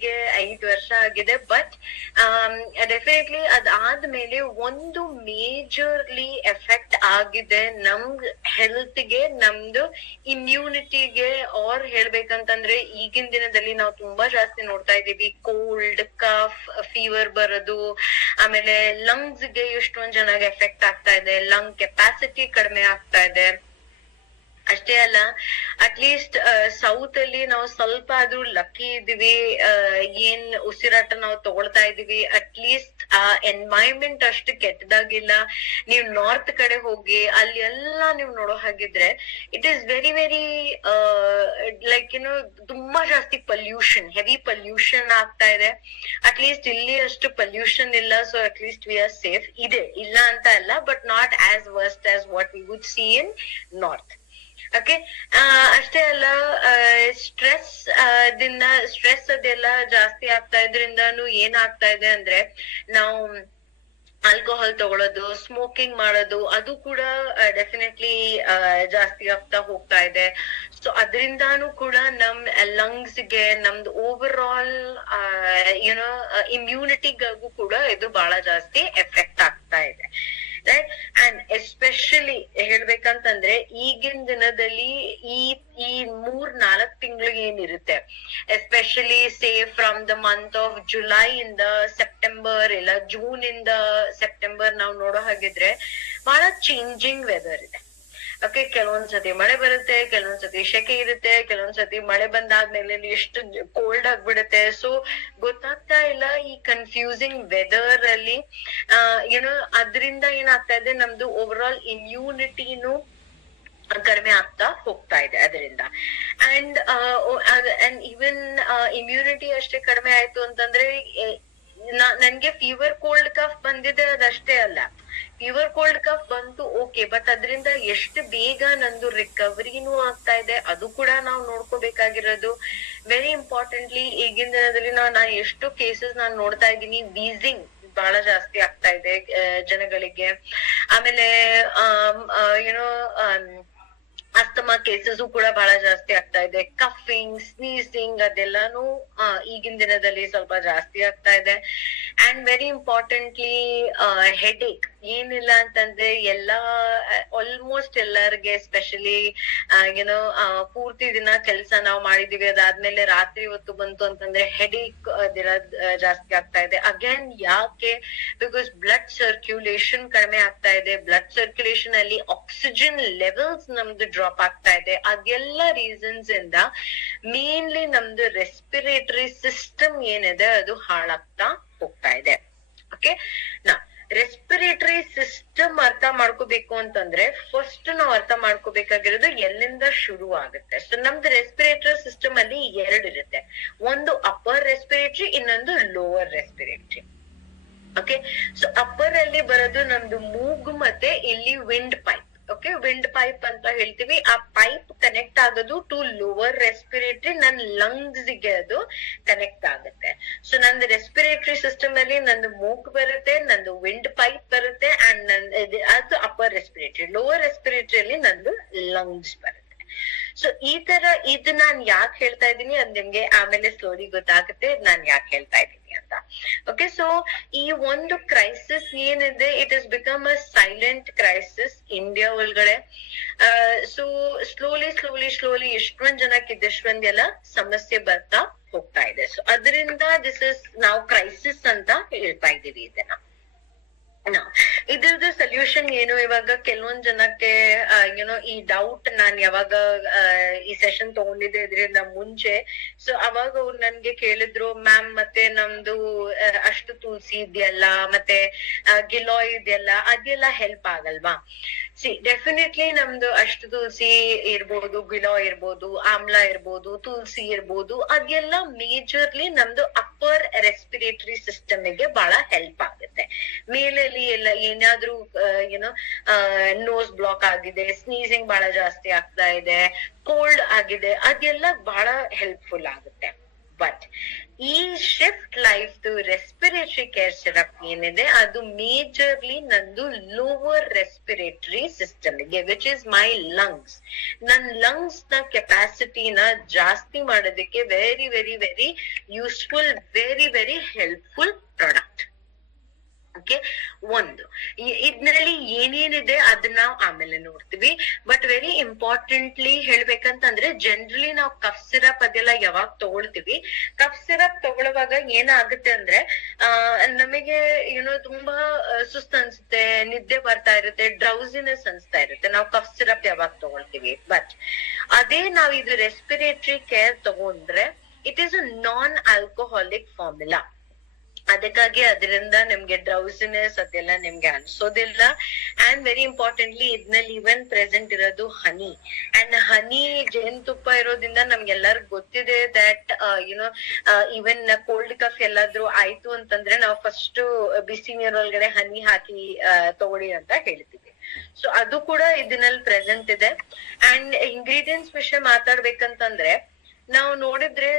ಮಗಳಿಗೆ 5 ವರ್ಷ ಆಗಿದೆ. ಬಟ್ ಡೆಫಿನೆಟ್ಲಿ ಅದಾದ್ಮೇಲೆ ಒಂದು ಮೇಜರ್ಲಿ ಎಫೆಕ್ಟ್ ಆಗಿದೆ ನಮ್ ಹೆಲ್ತ್ಗೆ, ನಮ್ದು ಇಮ್ಯುನಿಟಿಗೆ. ಆರ್ ಹೇಳ್ಬೇಕಂತಂದ್ರೆ ಈಗಿನ ದಿನದಲ್ಲಿ ನಾವು ತುಂಬಾ ಜಾಸ್ತಿ ನೋಡ್ತಾ ಇದೀವಿ ಕೋಲ್ಡ್, ಕಫ್, ಫೀವರ್ ಬರೋದು. ಆಮೇಲೆ ಲಂಗ್ಸ್ ಗೆ ಎಷ್ಟೊಂದ್ ಜನಕ್ಕೆ ಎಫೆಕ್ಟ್ ಆಗ್ತಾ ಇದೆ, ಲಂಗ್ ಕೆಪಾಸಿಟಿ ಕಡಿಮೆ ಆಗ್ತಾ ಇದೆ. ಅಷ್ಟೇ ಅಲ್ಲ, ಅಟ್ಲೀಸ್ಟ್ ಸೌತ್ ಅಲ್ಲಿ ನಾವು ಸ್ವಲ್ಪ ಆದ್ರೂ ಲಕ್ಕಿ ಇದೀವಿ. ಏನ್ ಉಸಿರಾಟ ನಾವು ತಗೊಳ್ತಾ ಇದೀವಿ, ಅಟ್ಲೀಸ್ಟ್ ಆ ಎನ್ವೈರನ್ಮೆಂಟ್ ಅಷ್ಟು ಕೆಟ್ಟದಾಗಿಲ್ಲ. ನೀವು ನಾರ್ತ್ ಕಡೆ ಹೋಗಿ ಅಲ್ಲಿ ಎಲ್ಲಾ ನೀವು ನೋಡೋ ಹಾಗಿದ್ರೆ it is very very like ತುಂಬಾ ಜಾಸ್ತಿ ಪಲ್ಯೂಷನ್, ಹೆವಿ ಪಲ್ಯೂಷನ್ ಆಗ್ತಾ ಇದೆ. ಅಟ್ಲೀಸ್ಟ್ ಇಲ್ಲಿ ಅಷ್ಟು ಪಲ್ಯೂಷನ್ ಇಲ್ಲ, so at least we are safe. ಇದೆ, ಇಲ್ಲ ಅಂತ ಅಲ್ಲ, but not as worst as what we would C in north. Okay, ಅಷ್ಟೇ ಅಲ್ಲ, ಸ್ಟ್ರೆಸ್ ಅದೆಲ್ಲ ಜಾಸ್ತಿ ಆಗ್ತಾ ಇದ್ರಿಂದಾನು ಏನಾಗ್ತಾ ಇದೆ ಅಂದ್ರೆ ನಾವು ಆಲ್ಕೋಹಾಲ್ ತಗೊಳ್ಳೋದು, ಸ್ಮೋಕಿಂಗ್ ಮಾಡೋದು, ಅದು ಕೂಡ ಡೆಫಿನೆಟ್ಲಿ ಜಾಸ್ತಿ ಆಗ್ತಾ ಹೋಗ್ತಾ ಇದೆ. ಸೊ ಅದರಿಂದಾನು ಕೂಡ ನಮ್ ಲಂಗ್ಸ್ಗೆ, ನಮ್ದು ಓವರ್ ಆಲ್ ಇಮ್ಯುನಿಟಿಗೂ ಕೂಡ ಇದು ಬಹಳ ಜಾಸ್ತಿ ಎಫೆಕ್ಟ್ ಆಗ್ತಾ ಇದೆ. ರೈಟ್. ಅಂಡ್ ಎಸ್ಪೆಷಲಿ ಹೇಳ್ಬೇಕಂತಂದ್ರೆ ಈಗಿನ ದಿನದಲ್ಲಿ ಈ 3-4 ತಿಂಗಳಿಗೆ ಏನಿರುತ್ತೆ, especially say from the month of July ಇಂದ ಸೆಪ್ಟೆಂಬರ್, ಇಲ್ಲ ಜೂನ್ ಇಂದ ಸೆಪ್ಟೆಂಬರ್ ನಾವು ನೋಡೋ ಹಾಗಿದ್ರೆ ಬಹಳ ಚೇಂಜಿಂಗ್ ವೆದರ್ ಇದೆ. ಓಕೆ, ಕೆಲವೊಂದ್ಸತಿ ಮಳೆ ಬರುತ್ತೆ, ಕೆಲವೊಂದ್ಸತಿ ಶೆಕೆ ಇರುತ್ತೆ, ಕೆಲವೊಂದ್ಸತಿ ಮಳೆ ಬಂದಾದ್ಮೇಲೆ ಎಷ್ಟು ಕೋಲ್ಡ್ ಆಗ್ಬಿಡುತ್ತೆ. ಸೊ ಗೊತ್ತಾಗ್ತಾ ಇಲ್ಲ ಈ ಕನ್ಫ್ಯೂಸಿಂಗ್ ವೆದರ್ ಅಲ್ಲಿ. ಅದ್ರಿಂದ ಏನಾಗ್ತಾ ಇದೆ, ನಮ್ದು ಓವರ್ ಆಲ್ ಇಮ್ಯುನಿಟಿನು ಕಡಿಮೆ ಆಗ್ತಾ ಹೋಗ್ತಾ ಇದೆ ಅದರಿಂದ. ಅಂಡ್ ಈವನ್ ಇಮ್ಯುನಿಟಿ ಅಷ್ಟೇ ಕಡಿಮೆ ಆಯ್ತು ಅಂತಂದ್ರೆ ನನ್ಗೆ ಫೀವರ್, ಕೋಲ್ಡ್, ಕಫ್ ಬಂದಿದೆ ಅದಷ್ಟೇ ಅಲ್ಲ, ಫೀವರ್, ಕೋಲ್ಡ್, ಕಫ್ ಬಂತು ಓಕೆ, ಬಟ್ ಅದರಿಂದ ಎಷ್ಟು ಬೇಗ ನಂದು ರಿಕವರಿನೂ ಆಗ್ತಾ ಇದೆ ಅದು ಕೂಡ ನಾವು ನೋಡ್ಕೋಬೇಕಾಗಿರೋದು. ವೆರಿ ಇಂಪಾರ್ಟೆಂಟ್ಲಿ ಈಗಿನ ದಿನದಲ್ಲಿ ನಾನು ಎಷ್ಟು ಕೇಸಸ್ ನಾನು ನೋಡ್ತಾ ಇದ್ದೀನಿ, ವೀಸಿಂಗ್ ಬಹಳ ಜಾಸ್ತಿ ಆಗ್ತಾ ಇದೆ ಜನಗಳಿಗೆ. ಆಮೇಲೆ ಅಸ್ತಮಾ ಕೇಸಸ್ ಕೂಡ ಬಹಳ ಜಾಸ್ತಿ ಆಗ್ತಾ ಇದೆ. ಕಫಿಂಗ್, ಸ್ನೀಸಿಂಗ್ ಅದೆಲ್ಲಾನು ಈಗಿನ ದಿನದಲ್ಲಿ ಸ್ವಲ್ಪ ಜಾಸ್ತಿ ಆಗ್ತಾ ಇದೆ. And very importantly headache. ಏನಿಲ್ಲ ಅಂತಂದ್ರೆ ಆಲ್ಮೋಸ್ಟ್ ಎಲ್ಲರಿಗೆ, ಎಸ್ಪೆಷಲಿ ಪೂರ್ತಿ ದಿನ ಕೆಲಸ ನಾವು ಮಾಡಿದೀವಿ, ಅದಾದ್ಮೇಲೆ ರಾತ್ರಿ ಹೊತ್ತು ಬಂತು ಅಂತಂದ್ರೆ ಹೆಡೇಕ್ ಜಾಸ್ತಿ ಆಗ್ತಾ ಇದೆ. ಅಗೇನ್ ಯಾಕೆ? ಬಿಕಾಸ್ ಬ್ಲಡ್ ಸರ್ಕ್ಯುಲೇಷನ್ ಕಡಿಮೆ ಆಗ್ತಾ ಇದೆ. ಬ್ಲಡ್ ಸರ್ಕ್ಯುಲೇಷನ್ ಅಲ್ಲಿ ಆಕ್ಸಿಜನ್ ಲೆವೆಲ್ಸ್ ನಮ್ದು ಡ್ರಾಪ್ ಆಗ್ತಾ ಇದೆ. ಅದೆಲ್ಲ ರೀಸನ್ಸ್ ಇಂದ ಮೇನ್ಲಿ ನಮ್ದು ರೆಸ್ಪಿರೇಟರಿ ಸಿಸ್ಟಮ್ ಏನಿದೆ ಅದು ಹಾಳಾಗ್ತಾ ಹೋಗ್ತಾ ಇದೆ. ಓಕೆ, ರೆಸ್ಪಿರೇಟರಿ ಸಿಸ್ಟಮ್ ಅರ್ಥ ಮಾಡ್ಕೋಬೇಕು ಅಂತಂದ್ರೆ ಫಸ್ಟ್ ನಾವು ಅರ್ಥ ಮಾಡ್ಕೋಬೇಕಾಗಿರೋದು ಎಲ್ಲಿಂದ ಶುರು ಆಗುತ್ತೆ. ಸೊ ನಮ್ದು ರೆಸ್ಪಿರೇಟರಿ ಸಿಸ್ಟಮ್ ಅಲ್ಲಿ 2 ಇರುತ್ತೆ, ಒಂದು ಅಪ್ಪರ್ ರೆಸ್ಪಿರೇಟರಿ, ಇನ್ನೊಂದು lower respiratory. Okay, so upper ಅಲ್ಲಿ ಬರೋದು ನಮ್ದು ಮೂಗು ಮತ್ತೆ ಇಲ್ಲಿ wind pipe. Okay, wind pipe ಅಂತ ಹೇಳ್ತೀವಿ. ಆ ಪೈಪ್ ಕನೆಕ್ಟ್ ಆಗೋದು ಟು ಲೋವರ್ ರೆಸ್ಪಿರೇಟರಿ, ನನ್ ಲಂಗ್ಸ್ ಗೆ ಅದು ಕನೆಕ್ಟ್ ಆಗುತ್ತೆ. ಸೊ ನಂದು ರೆಸ್ಪಿರೇಟರಿ ಸಿಸ್ಟಮ್ ಅಲ್ಲಿ ನಂದು ಮೂಗ್ ಬರುತ್ತೆ, ನಂದು ವಿಂಡ್ ಪೈಪ್ ಬರುತ್ತೆ, ಅಂಡ್ ಅದು ಅಪ್ಪರ್ ರೆಸ್ಪಿರೇಟರಿ. ಲೋವರ್ ರೆಸ್ಪಿರೇಟರಿ ಅಲ್ಲಿ ನಂದು ಲಂಗ್ಸ್ ಬರುತ್ತೆ. ಸೊ ಈ ತರ ಇದು ನಾನ್ ಯಾಕೆ ಹೇಳ್ತಾ ಇದ್ದೀನಿ ಅದ್ ನಿಮ್ಗೆ ಆಮೇಲೆ ಸ್ಲೋಲಿ ಗೊತ್ತಾಗುತ್ತೆ ನಾನ್ ಯಾಕೆ ಹೇಳ್ತಾ ಇದ್ದೀನಿ ಅಂತ. ಓಕೆ, ಸೊ ಈ ಒಂದು ಕ್ರೈಸಿಸ್ ಏನಿದೆ, it is become a silent crisis India ಒಳಗಡೆ. ಸೊ ಸ್ಲೋಲಿ ಎಷ್ಟೊಂದ್ ಜನಕ್ಕೆ ಇದೆಷ್ಟೊಂದೆಲ್ಲ ಸಮಸ್ಯೆ ಬರ್ತಾ ಹೋಗ್ತಾ ಇದೆ. ಸೊ ಅದರಿಂದ ದಿಸ್ ಇಸ್ ನಾವು ಕ್ರೈಸಿಸ್ ಅಂತ ಹೇಳ್ತಾ ಇದೀವಿ ಇದನ್ನ. ಇದ್ರದ್ದು ಸೊಲ್ಯೂಷನ್ ಏನು? ಇವಾಗ ಕೆಲವೊಂದ್ ಜನಕ್ಕೆ ಈ ಡೌಟ್ ನಾನ್ ಯಾವಾಗ ಈ ಸೆಷನ್ ತಗೊಂಡಿದ್ದೆ ಇದರಿಂದ ಮುಂಚೆ, ಸೊ ಅವಾಗ ಅವ್ರು ನನ್ಗೆ ಕೇಳಿದ್ರು, ಮ್ಯಾಮ್ ಮತ್ತೆ ನಮ್ದು ಅಷ್ಟು ತುಳಸಿ ಇದೆಯಲ್ಲ, ಮತ್ತೆ ಗಿಲಾಯ್ ಇದೆಯಲ್ಲ, ಅದೆಲ್ಲ ಹೆಲ್ಪ್ ಆಗಲ್ವಾ? ಡೆಫಿನೆಟ್ಲಿ ನಮ್ದು ಅಷ್ಟು ತುಳಸಿ ಇರ್ಬೋದು, ಗಿಲಾಯ್ ಇರ್ಬೋದು, ಆಮ್ಲ ಇರ್ಬೋದು, ತುಳಸಿ ಇರ್ಬೋದು, ಅದೆಲ್ಲ ಮೇಜರ್ಲಿ ನಮ್ದು ಅಪ್ಪರ್ ರೆಸ್ಪಿರೇಟರಿ ಸಿಸ್ಟಮ್ ಗೆ ಬಹಳ ಹೆಲ್ಪ್ ಆಗುತ್ತೆ. ಮೇಲಲ್ಲಿ ಎಲ್ಲ ಏನಾದ್ರೂ ನೋಸ್ ಬ್ಲಾಕ್ ಆಗಿದೆ, ಸ್ನೀಸಿಂಗ್ ಬಹಳ ಜಾಸ್ತಿ ಆಗ್ತಾ ಇದೆ, ಕೋಲ್ಡ್ ಆಗಿದೆ, ಅದೆಲ್ಲ ಬಹಳ ಹೆಲ್ಪ್ಫುಲ್ ಆಗುತ್ತೆ. ಬಟ್ ಈ shift life respiratory care syrup ಏನಿದೆ ಅದು ಮೇಜರ್ಲಿ ನಂದು ಲೋವರ್ ರೆಸ್ಪಿರೇಟರಿ ಸಿಸ್ಟಮ್ಗೆ ವಿಚ್ ಇಸ್ ಮೈ ಲಂಗ್ಸ್, ನನ್ ಲಂಗ್ಸ್ ನ ಕೆಪಾಸಿಟಿನ ಜಾಸ್ತಿ ಮಾಡೋದಕ್ಕೆ very very very useful, very very helpful product. Okay, ಒಂದು ಇದ್ರಲ್ಲಿ ಏನೇನಿದೆ ಅದನ್ನ ನಾವು ಆಮೇಲೆ ನೋಡ್ತೀವಿ. ಬಟ್ ವೆರಿ ಇಂಪಾರ್ಟೆಂಟ್ಲಿ ಹೇಳ್ಬೇಕಂತಂದ್ರೆ ಜನರಲಿ ನಾವು ಕಫ್ ಸಿರಪ್ ಅದೆಲ್ಲ ಯಾವಾಗ ತಗೊಳ್ತೀವಿ, ಕಫ್ ಸಿರಪ್ ತಗೊಳ್ಳುವಾಗ ಏನಾಗುತ್ತೆ ಅಂದ್ರೆ ನಮಗೆ ಏನೋ ತುಂಬಾ ಸುಸ್ತು ಅನ್ಸುತ್ತೆ, ನಿದ್ದೆ ಬರ್ತಾ ಇರುತ್ತೆ, ಡ್ರೌಸಿನೆಸ್ ಅನ್ಸ್ತಾ ಇರುತ್ತೆ ನಾವು ಕಫ್ ಸಿರಪ್ ಯಾವಾಗ ತಗೊಳ್ತೀವಿ. ಬಟ್ ಅದೇ ನಾವ್ ಇದು ರೆಸ್ಪಿರೇಟರಿ ಕೇರ್ ತಗೊಂಡ್ರೆ it is a non alcoholic formula. ಅದಕ್ಕಾಗಿ ಅದರಿಂದ ನಿಮ್ಗೆ ಡ್ರೌಸಿನೆಸ್ ಅದೆಲ್ಲ ನಿಮ್ಗೆ ಅನ್ಸೋದಿಲ್ಲ. ಅಂಡ್ ವೆರಿ ಇಂಪಾರ್ಟೆಂಟ್ಲಿ ಇದ್ನಲ್ಲಿ ಇವನ್ ಪ್ರೆಸೆಂಟ್ ಇರೋದು ಹನಿ, ಅಂಡ್ ಹನಿ ಜೇನುತುಪ್ಪ ಇರೋದ್ರಿಂದ ನಮ್ಗೆಲ್ಲರಿಗೂ ಗೊತ್ತಿದೆ that you know even cold cough ಎಲ್ಲಾದ್ರೂ ಆಯ್ತು ಅಂತಂದ್ರೆ ನಾವು ಫಸ್ಟ್ ಬಿಸಿ ನೀರೊಳಗಡೆ ಹನಿ ಹಾಕಿ ತಗೊಳ್ಳಿ ಅಂತ ಹೇಳ್ತೀವಿ. ಸೊ ಅದು ಕೂಡ ಇದನ್ನಲ್ಲಿ ಪ್ರೆಸೆಂಟ್ ಇದೆ. ಅಂಡ್ ಇಂಗ್ರೀಡಿಯೆಂಟ್ಸ್ ವಿಷಯ ಮಾತಾಡ್ಬೇಕಂತಂದ್ರೆ ನಾವು ನೋಡಿದ್ರೆ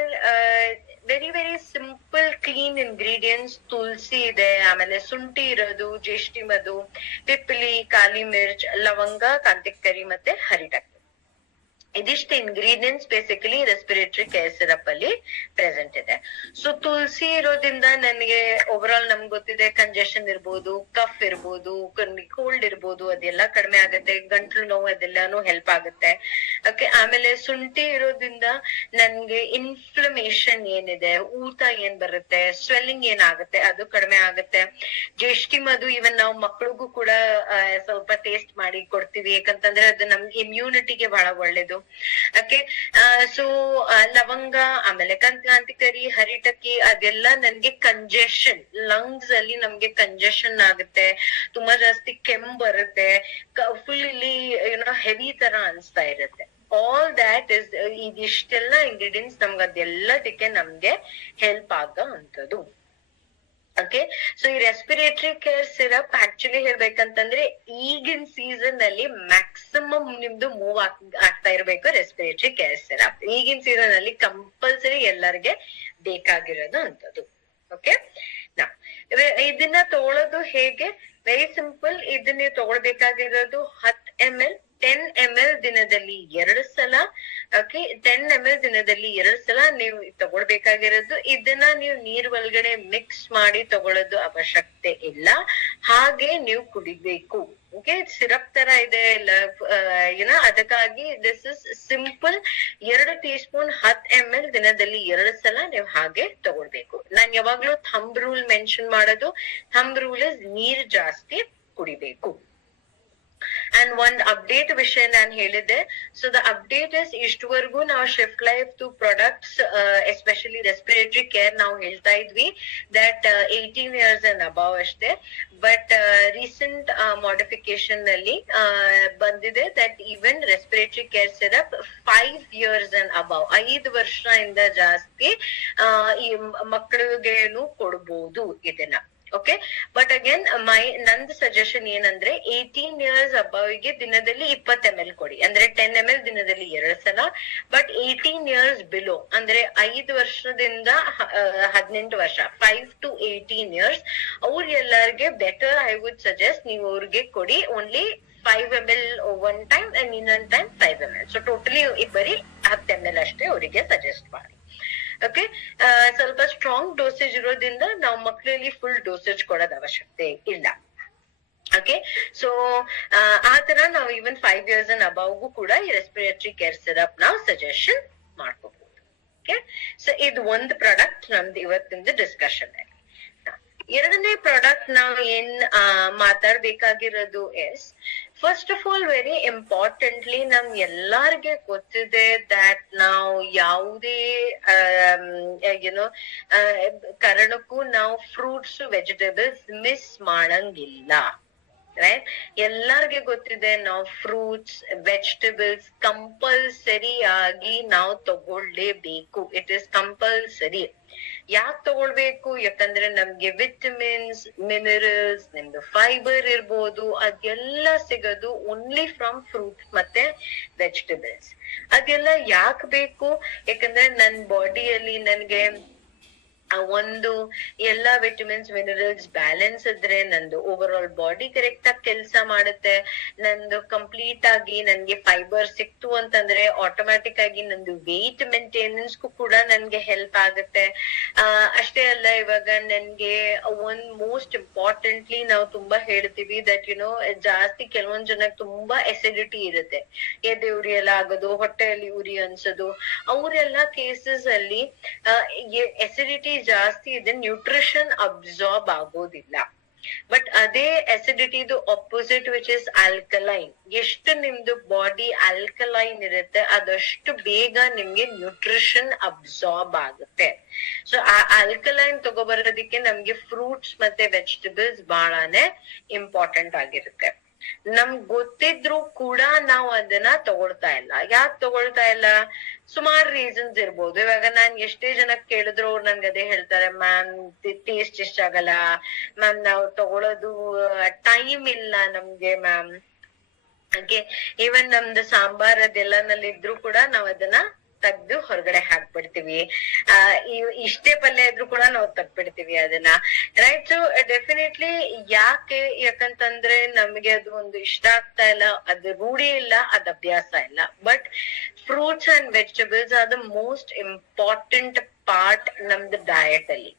very very simple clean ingredients. ತುಳಸಿ ಇದೆ, ಆಮೇಲೆ ಶುಂಠಿ ಇರೋದು, ಜೇಷ್ಠಿ ಮಧು, ಪಿಪ್ಪಲಿ, ಕಾಲಿ ಮಿರ್ಚ್, ಲವಂಗ, ಕಾಂತಿಕರಿ ಮತ್ತೆ ಹರಿಟಕ್ಕೆ. ಇದಿಷ್ಟು ingredients basically respiratory care syrup ಅಲ್ಲಿ ಪ್ರೆಸೆಂಟ್ ಇದೆ. ಸೊ ತುಳಸಿ ಇರೋದ್ರಿಂದ ನನಗೆ ಓವರ್ ಆಲ್ ನಮ್ಗೆ ಗೊತ್ತಿದೆ ಕಂಜೆಷನ್ ಇರ್ಬೋದು, ಕಫ್ ಇರ್ಬೋದು, ಕೋಲ್ಡ್ ಇರ್ಬೋದು, ಅದೆಲ್ಲ ಕಡಿಮೆ ಆಗುತ್ತೆ, ಗಂಟ್ಲು ನೋವು ಅದೆಲ್ಲಾನು ಹೆಲ್ಪ್ ಆಗುತ್ತೆ. ಓಕೆ, ಆಮೇಲೆ ಶುಂಠಿ ಇರೋದ್ರಿಂದ ನನ್ಗೆ ಇನ್ಫ್ಲಮೇಷನ್ ಏನಿದೆ, ಊತ ಏನ್ ಬರುತ್ತೆ, ಸ್ವೆಲ್ಲಿಂಗ್ ಏನಾಗುತ್ತೆ ಅದು ಕಡಿಮೆ ಆಗುತ್ತೆ. ಜೇಷ್ಠಿ ಮಧು ಇವನ್ ನಾವು ಮಕ್ಳಿಗೂ ಕೂಡ ಸ್ವಲ್ಪ ಟೇಸ್ಟ್ ಮಾಡಿ ಕೊಡ್ತೀವಿ, ಯಾಕಂತಂದ್ರೆ ಅದು ನಮ್ಗೆ ಇಮ್ಯುನಿಟಿಗೆ ಬಹಳ ಒಳ್ಳೇದು. ಓಕೆ, ಸೊ ಲವಂಗ, ಆಮೇಲೆ ಕಾಂತಿಕರಿ, ಹರಿಟಕ್ಕಿ ಅದೆಲ್ಲ ನನ್ಗೆ ಕಂಜೆಷನ್, ಲಂಗ್ಸ್ ಅಲ್ಲಿ ನಮ್ಗೆ ಕಂಜೆಷನ್ ಆಗುತ್ತೆ, ತುಂಬಾ ಜಾಸ್ತಿ ಕೆಮ್ಮು ಬರುತ್ತೆ, ಫುಲ್ ಇಲ್ಲಿ ಏನೋ ಹೆವಿ ತರ ಅನ್ಸ್ತಾ ಇರುತ್ತೆ. ಆಲ್ ದ್ಯಾಟ್ ಇಸ್ ಇದಿಷ್ಟೆಲ್ಲ ಇಂಗ್ರೀಡಿಯೆಂಟ್ಸ್ ನಮ್ಗೆ ಅದೆಲ್ಲದಕ್ಕೆ ನಮ್ಗೆ ಹೆಲ್ಪ್ ಆಗೋ ಅಂತದ್ದು. ಓಕೆ, ಸೊ ಈ ರೆಸ್ಪಿರೇಟರಿ ಕೇರ್ ಸಿರಪ್ ಆಕ್ಚುಲಿ ಹೇಳ್ಬೇಕಂತಂದ್ರೆ ಈಗಿನ ಸೀಸನ್ ಅಲ್ಲಿ ಮ್ಯಾಕ್ಸಿಮಮ್ ನಿಮ್ದು ಮೂವ್ ಆಗ್ತಾ ಇರ್ಬೇಕು ರೆಸ್ಪಿರೇಟರಿ ಕೇರ್ ಸಿರಪ್. ಈಗಿನ ಸೀಸನ್ ಅಲ್ಲಿ ಕಂಪಲ್ಸರಿ ಎಲ್ಲರಿಗೆ ಬೇಕಾಗಿರೋದು ಅಂತದ್ದು. ಓಕೆ, ಇದನ್ನ ತಗೊಳ್ಳೋದು ಹೇಗೆ? Very simple. ಇದನ್ನ ತಗೊಳ್ಬೇಕಾಗಿರೋದು 10 ml 10 ml ದಿನದಲ್ಲಿ 2 ಸಲ. ಓಕೆ, 10 ml ದಿನದಲ್ಲಿ 2 ಸಲ ನೀವು ತಗೊಳ್ಬೇಕಾಗಿರೋದು. ಇದನ್ನ ನೀವು ನೀರ್ ಒಳಗಡೆ ಮಿಕ್ಸ್ ಮಾಡಿ ತಗೊಳ್ಳೋದು ಅವಶ್ಯಕತೆ ಇಲ್ಲ, ಹಾಗೆ ನೀವು ಕುಡಿಬೇಕು. ಓಕೆ, ಸಿರಪ್ ತರ ಇದೆ ಏನೋ, ಅದಕ್ಕಾಗಿ this is simple. 2 tea spoon 10 ml ದಿನದಲ್ಲಿ 2 ಸಲ ನೀವು ಹಾಗೆ ತಗೊಳ್ಬೇಕು. ನಾನ್ ಯಾವಾಗ್ಲೂ ಥಂಬ್ ರೂಲ್ ಮೆನ್ಷನ್ ಮಾಡೋದು, ಥಂಬ್ ರೂಲ್ ಇಸ್ ನೀರ್ ಜಾಸ್ತಿ ಕುಡಿಬೇಕು. ಅಂಡ್ ಒಂದ್ ಅಪ್ಡೇಟ್ ವಿಷಯ ನಾನ್ ಹೇಳಿದ್ದೆ. ಸೊ ದ ಅಪ್ಡೇಟ್ ಇಸ್ ಇಷ್ಟವರೆಗೂ ನಾವು Shift life products especially respiratory care ನಾವು ಹೇಳ್ತಾ ಇದ್ವಿ ದಟ್ 18 years ಅಂಡ್ ಅಬವ್ ಅಷ್ಟೇ. ಬಟ್ ರೀಸೆಂಟ್ ಮಾಡಿಫಿಕೇಶನ್ ನಲ್ಲಿ ಬಂದಿದೆ that even respiratory care syrup 5 years and above, 5 ವರ್ಷದಿಂದ ಜಾಸ್ತಿ ಈ ಮಕ್ಕಳಿಗೇನು ಕೊಡ್ಬೋದು ಇದನ್ನ. ಓಕೆ, ಬಟ್ ಅಗೇನ್ ನಂದು ಸಜೆಷನ್ ಏನಂದ್ರೆ 18 years ಅಬವ್ ಗೆ ದಿನದಲ್ಲಿ 20 ml ಕೊಡಿ, ಅಂದ್ರೆ 10 ml ದಿನದಲ್ಲಿ 2 ಸಲ. ಬಟ್ 18 years ಬಿಲೋ ಅಂದ್ರೆ 5 ವರ್ಷದಿಂದ 18 ವರ್ಷ, 5 to 18 years, ಅವ್ರೆಲ್ಲರಿಗೆ ಬೆಟರ್ ಐ ವುಡ್ ಸಜೆಸ್ಟ್ ನೀವು ಅವ್ರಿಗೆ ಕೊಡಿ only 5 ml one time and ಇನ್ನೊಂದ್ ಟೈಮ್ 5 ml. ಸೊ ಟೋಟಲಿ ಬರೀ 10 ml ಅಷ್ಟೇ ಅವರಿಗೆ ಸಜೆಸ್ಟ್ ಮಾಡಿ. ಓಕೆ, ಸ್ವಲ್ಪ ಸ್ಟ್ರಾಂಗ್ ಡೋಸೇಜ್ ಇರೋದ್ರಿಂದ ನಾವು ಮಕ್ಕಳಲ್ಲಿ ಫುಲ್ ಡೋಸೇಜ್ ಕೊಡೋದ್ ಅವಶ್ಯಕತೆ ಇಲ್ಲ. ಓಕೆ, ಸೊ ಆ ತರ ನಾವು ಈವನ್ 5 years ಅಂಡ್ ಅಬವ್ಗೂ ಕೂಡ ಈ ರೆಸ್ಪಿರೇಟರಿ ಕೇರ್ ಸಿರಪ್ ನಾವು ಸಜೆಷನ್ ಮಾಡ್ಕೋಬಹುದು. ಓಕೆ, ಸೊ ಇದು ಒಂದು ಪ್ರಾಡಕ್ಟ್ ನಮ್ದು ಇವತ್ತಿಂದ ಡಿಸ್ಕಷನ್ ಅಲ್ಲಿ. ಎರಡನೇ ಪ್ರಾಡಕ್ಟ್ ನಾವು ಏನ್ ಮಾತಾಡ್ಬೇಕಾಗಿರೋದು as first of all very importantly ನಮ್ ಎಲ್ಲಾರ್ಗೆ ಗೊತ್ತಿದೆ ದಟ್ ನಾವು ಯಾವುದೇ ಏನೋ ಕಾರಣಕ್ಕೂ ನಾವು ಫ್ರೂಟ್ಸ್ ವೆಜಿಟೇಬಲ್ಸ್ ಮಿಸ್ ಮಾಡಂಗಿಲ್ಲ. ರೈಟ್, ಎಲ್ಲಾರ್ಗೆ ಗೊತ್ತಿದೆ ನಾವು ಫ್ರೂಟ್ಸ್ ವೆಜಿಟೇಬಲ್ಸ್ ಕಂಪಲ್ಸರಿ ಆಗಿ ನಾವು ತಗೊಳ್ಳೇಬೇಕು. It is compulsory. ಯಾಕೆ ತಗೊಳ್ಬೇಕು? ಯಾಕಂದ್ರೆ ನಮ್ಗೆ ವಿಟಮಿನ್ಸ್, ಮಿನರಲ್ಸ್, ನಿಮ್ದು ಫೈಬರ್ ಇರ್ಬೋದು, ಅದೆಲ್ಲ ಸಿಗೋದು ಓನ್ಲಿ ಫ್ರಮ್ ಫ್ರೂಟ್ಸ್ ಮತ್ತೆ ವೆಜಿಟೇಬಲ್ಸ್. ಅದೆಲ್ಲ ಯಾಕೆ ಬೇಕು? ಯಾಕಂದ್ರೆ ನನ್ ಬಾಡಿಯಲ್ಲಿ ನನ್ಗೆ ಒಂದು ಎಲ್ಲಾ ವಿಟಮಿನ್ಸ್ ಮಿನರಲ್ಸ್ ಬ್ಯಾಲೆನ್ಸ್ ಇದ್ರೆ ನಂದು ಓವರ್ ಆಲ್ ಬಾಡಿ ಕರೆಕ್ಟ್ ಆಗಿ ಕೆಲಸ ಮಾಡುತ್ತೆ. ನಂದು ಕಂಪ್ಲೀಟ್ ಆಗಿ ನನ್ಗೆ ಫೈಬರ್ ಸಿಕ್ತು ಅಂತಂದ್ರೆ ಆಟೋಮ್ಯಾಟಿಕ್ ಆಗಿ ನಂದು ವೇಟ್ ಮೇಂಟೆನೆನ್ಸ್ಗೂ ಕೂಡ ನನ್ಗೆ ಹೆಲ್ಪ್ ಆಗುತ್ತೆ. ಅಷ್ಟೇ ಅಲ್ಲ, ಇವಾಗ ನನ್ಗೆ ಒಂದ್ ಮೋಸ್ಟ್ ಇಂಪಾರ್ಟೆಂಟ್ಲಿ ನಾವು ತುಂಬಾ ಹೇಳ್ತೀವಿ ದಟ್ ಜಾಸ್ತಿ ಕೆಲವೊಂದ್ ಜನಕ್ಕೆ ತುಂಬಾ ಎಸಿಡಿಟಿ ಇರುತ್ತೆ, ಎದೆ ಉರಿ ಎಲ್ಲ ಆಗೋದು, ಹೊಟ್ಟೆಯಲ್ಲಿ ಉರಿ ಅನ್ಸೋದು. ಅವರೆಲ್ಲಾ ಕೇಸಸ್ ಅಲ್ಲಿ ಎಸಿಡಿಟಿ ಜಾಸ್ತಿ ಇದೆ, ನ್ಯೂಟ್ರಿಷನ್ ಅಬ್ಸಾರ್ಬ್ ಆಗೋದಿಲ್ಲ. ಬಟ್ ಅದೇ ಅಸಿಡಿಟಿದು ಆಪೋಸಿಟ್ ವಿಚ್ ಇಸ್ ಆಲ್ಕಲೈನ್. ಎಷ್ಟು ನಿಮ್ದು ಬಾಡಿ ಆಲ್ಕಲೈನ್ ಇರುತ್ತೆ ಅದಷ್ಟು ಬೇಗ ನಿಮ್ಗೆ ನ್ಯೂಟ್ರಿಷನ್ ಅಬ್ಸಾರ್ಬ್ ಆಗುತ್ತೆ. ಸೊ ಆ ಆಲ್ಕಲೈನ್ ತಗೋಬರೋದಕ್ಕೆ ನಮ್ಗೆ ಫ್ರೂಟ್ಸ್ ಮತ್ತೆ ವೆಜಿಟೇಬಲ್ಸ್ ಬಹಳಾನೇ ಇಂಪಾರ್ಟೆಂಟ್ ಆಗಿರುತ್ತೆ. ನಮ್ಗ್ ಗೊತ್ತಿದ್ರು ಕೂಡ ನಾವು ಅದನ್ನ ತಗೊಳ್ತಾ ಇಲ್ಲ. ಯಾಕೆ ತಗೊಳ್ತಾ ಇಲ್ಲ? ಸುಮಾರು ರೀಸನ್ಸ್ ಇರ್ಬೋದು. ಇವಾಗ ನಾನ್ ಎಷ್ಟೇ ಜನಕ್ ಕೇಳಿದ್ರು ಅವ್ರು ನನ್ಗೆ ಅದೇ ಹೇಳ್ತಾರೆ, ಮ್ಯಾಮ್ ಟೇಸ್ಟ್ ಇಷ್ಟ ಆಗಲ್ಲ ಮ್ಯಾಮ್, ನಾವು ತಗೊಳೋದು ಟೈಮ್ ಇಲ್ಲ ನಮ್ಗೆ ಮ್ಯಾಮ್. ಹಾಗೆ ಈವನ್ ನಮ್ದು ಸಾಂಬಾರ್ ಅದೆಲ್ಲನಲ್ಲಿ ಇದ್ರು ಕೂಡ ನಾವ್ ಅದನ್ನ ತೆಗ್ದು ಹೊರಗಡೆ ಹಾಕ್ಬಿಡ್ತೀವಿ. ಇಷ್ಟೇ ಪಲ್ಯ ಇದ್ರು ಕೂಡ ನಾವು ತೆಗ್ದ್ಬಿಡ್ತೀವಿ ಅದನ್ನ, ರೈಟ್? ಸೊ ಡೆಫಿನೆಟ್ಲಿ ಯಾಕಂತಂದ್ರೆ ನಮ್ಗೆ ಅದು ಒಂದು ಇಷ್ಟ ಆಗ್ತಾ ಇಲ್ಲ, ಅದು ರೂಢಿ ಇಲ್ಲ, ಅದ್ ಅಭ್ಯಾಸ ಇಲ್ಲ. But fruits and vegetables are the most important part ನಮ್ದು ಡಯಟ್ ಅಲ್ಲಿ.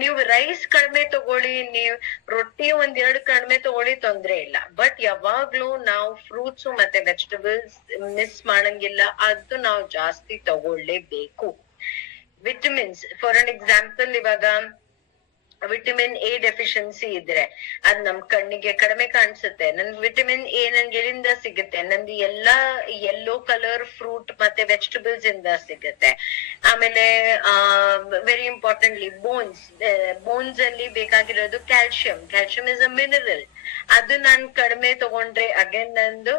ನೀವು ರೈಸ್ ಕಡಿಮೆ ತಗೊಳ್ಳಿ, ನೀವು ರೊಟ್ಟಿ 1-2 ಕಡಿಮೆ ತಗೊಳ್ಳಿ, ತೊಂದ್ರೆ ಇಲ್ಲ. ಬಟ್ ಯಾವಾಗ್ಲೂ ನಾವು ಫ್ರೂಟ್ಸ್ ಮತ್ತೆ ವೆಜಿಟೇಬಲ್ಸ್ ಮಿಸ್ ಮಾಡಂಗಿಲ್ಲ, ಅದು ನಾವು ಜಾಸ್ತಿ ತಗೊಳ್ಳೇಬೇಕು. ವಿಟಮಿನ್ಸ್ ಫಾರ್ ಅನ್ ಎಕ್ಸಾಂಪಲ್, ಇವಾಗ ವಿಟಮಿನ್ ಎ ಡೆಫಿಷಿಯನ್ಸಿ ಇದ್ರೆ ಅದ್ ನಮ್ ಕಣ್ಣಿಗೆ ಕಡಿಮೆ ಕಾಣಿಸುತ್ತೆ. ನನ್ಗೆ ವಿಟಮಿನ್ ಎ ನನ್ಗೆ ಎಲ್ಲಿಂದ ಸಿಗುತ್ತೆ? ನಂದು ಎಲ್ಲಾ ಯೆಲ್ಲೋ ಕಲರ್ ಫ್ರೂಟ್ ಮತ್ತೆ ವೆಜಿಟೇಬಲ್ಸ್ ಇಂದ ಸಿಗುತ್ತೆ. ಆಮೇಲೆ ವೆರಿ ಇಂಪಾರ್ಟೆಂಟ್ಲಿ ಬೋನ್ಸ್ ಅಲ್ಲಿ ಬೇಕಾಗಿರೋದು calcium. Calcium is a mineral. ಅದು ನಾನ್ ಕಡಿಮೆ ತಗೊಂಡ್ರೆ ಅಗೇನ್ ನಂದು